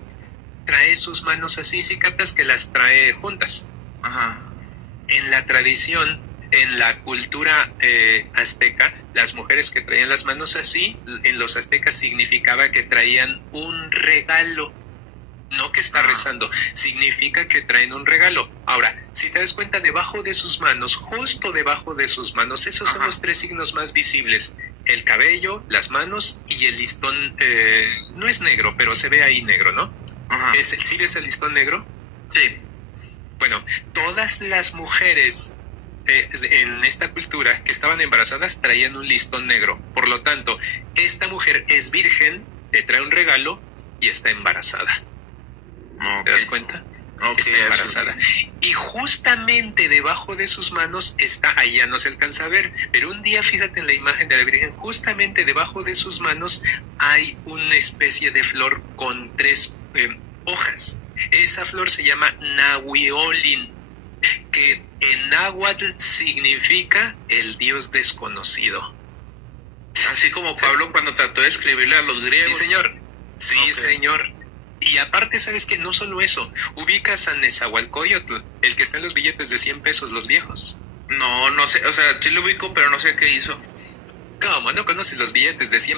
trae sus manos así, si captas que las trae juntas. Ajá. En la tradición, en la cultura azteca, las mujeres que traían las manos así, en los aztecas significaba que traían un regalo. No que está rezando, significa que traen un regalo. Ahora, si te das cuenta, debajo de sus manos, justo debajo de sus manos, esos son Ajá. los tres signos más visibles: el cabello, las manos y el listón. No es negro, pero se ve ahí negro, ¿no? Ajá. ¿Sí ves el listón negro? Sí. Bueno, todas las mujeres en esta cultura que estaban embarazadas traían un listón negro. Por lo tanto, esta mujer es virgen, te trae un regalo y está embarazada. ¿Te das cuenta? Ok, Está embarazada. Y justamente debajo de sus manos está, ahí ya no se alcanza a ver, pero un día fíjate en la imagen de la Virgen, justamente debajo de sus manos hay una especie de flor con tres hojas. Esa flor se llama Nahuiolin, que en náhuatl significa el Dios desconocido. Así como Pablo cuando trató de escribirle a los griegos. Sí, señor. Sí, Ok. señor. Y aparte, ¿sabes qué? No solo eso. Ubicas a Nezahualcóyotl, el que está en los billetes de 100 pesos, los viejos. No sé, o sea, sí lo ubico, pero no sé qué hizo. ¿Cómo? ¿No conoces los billetes de 100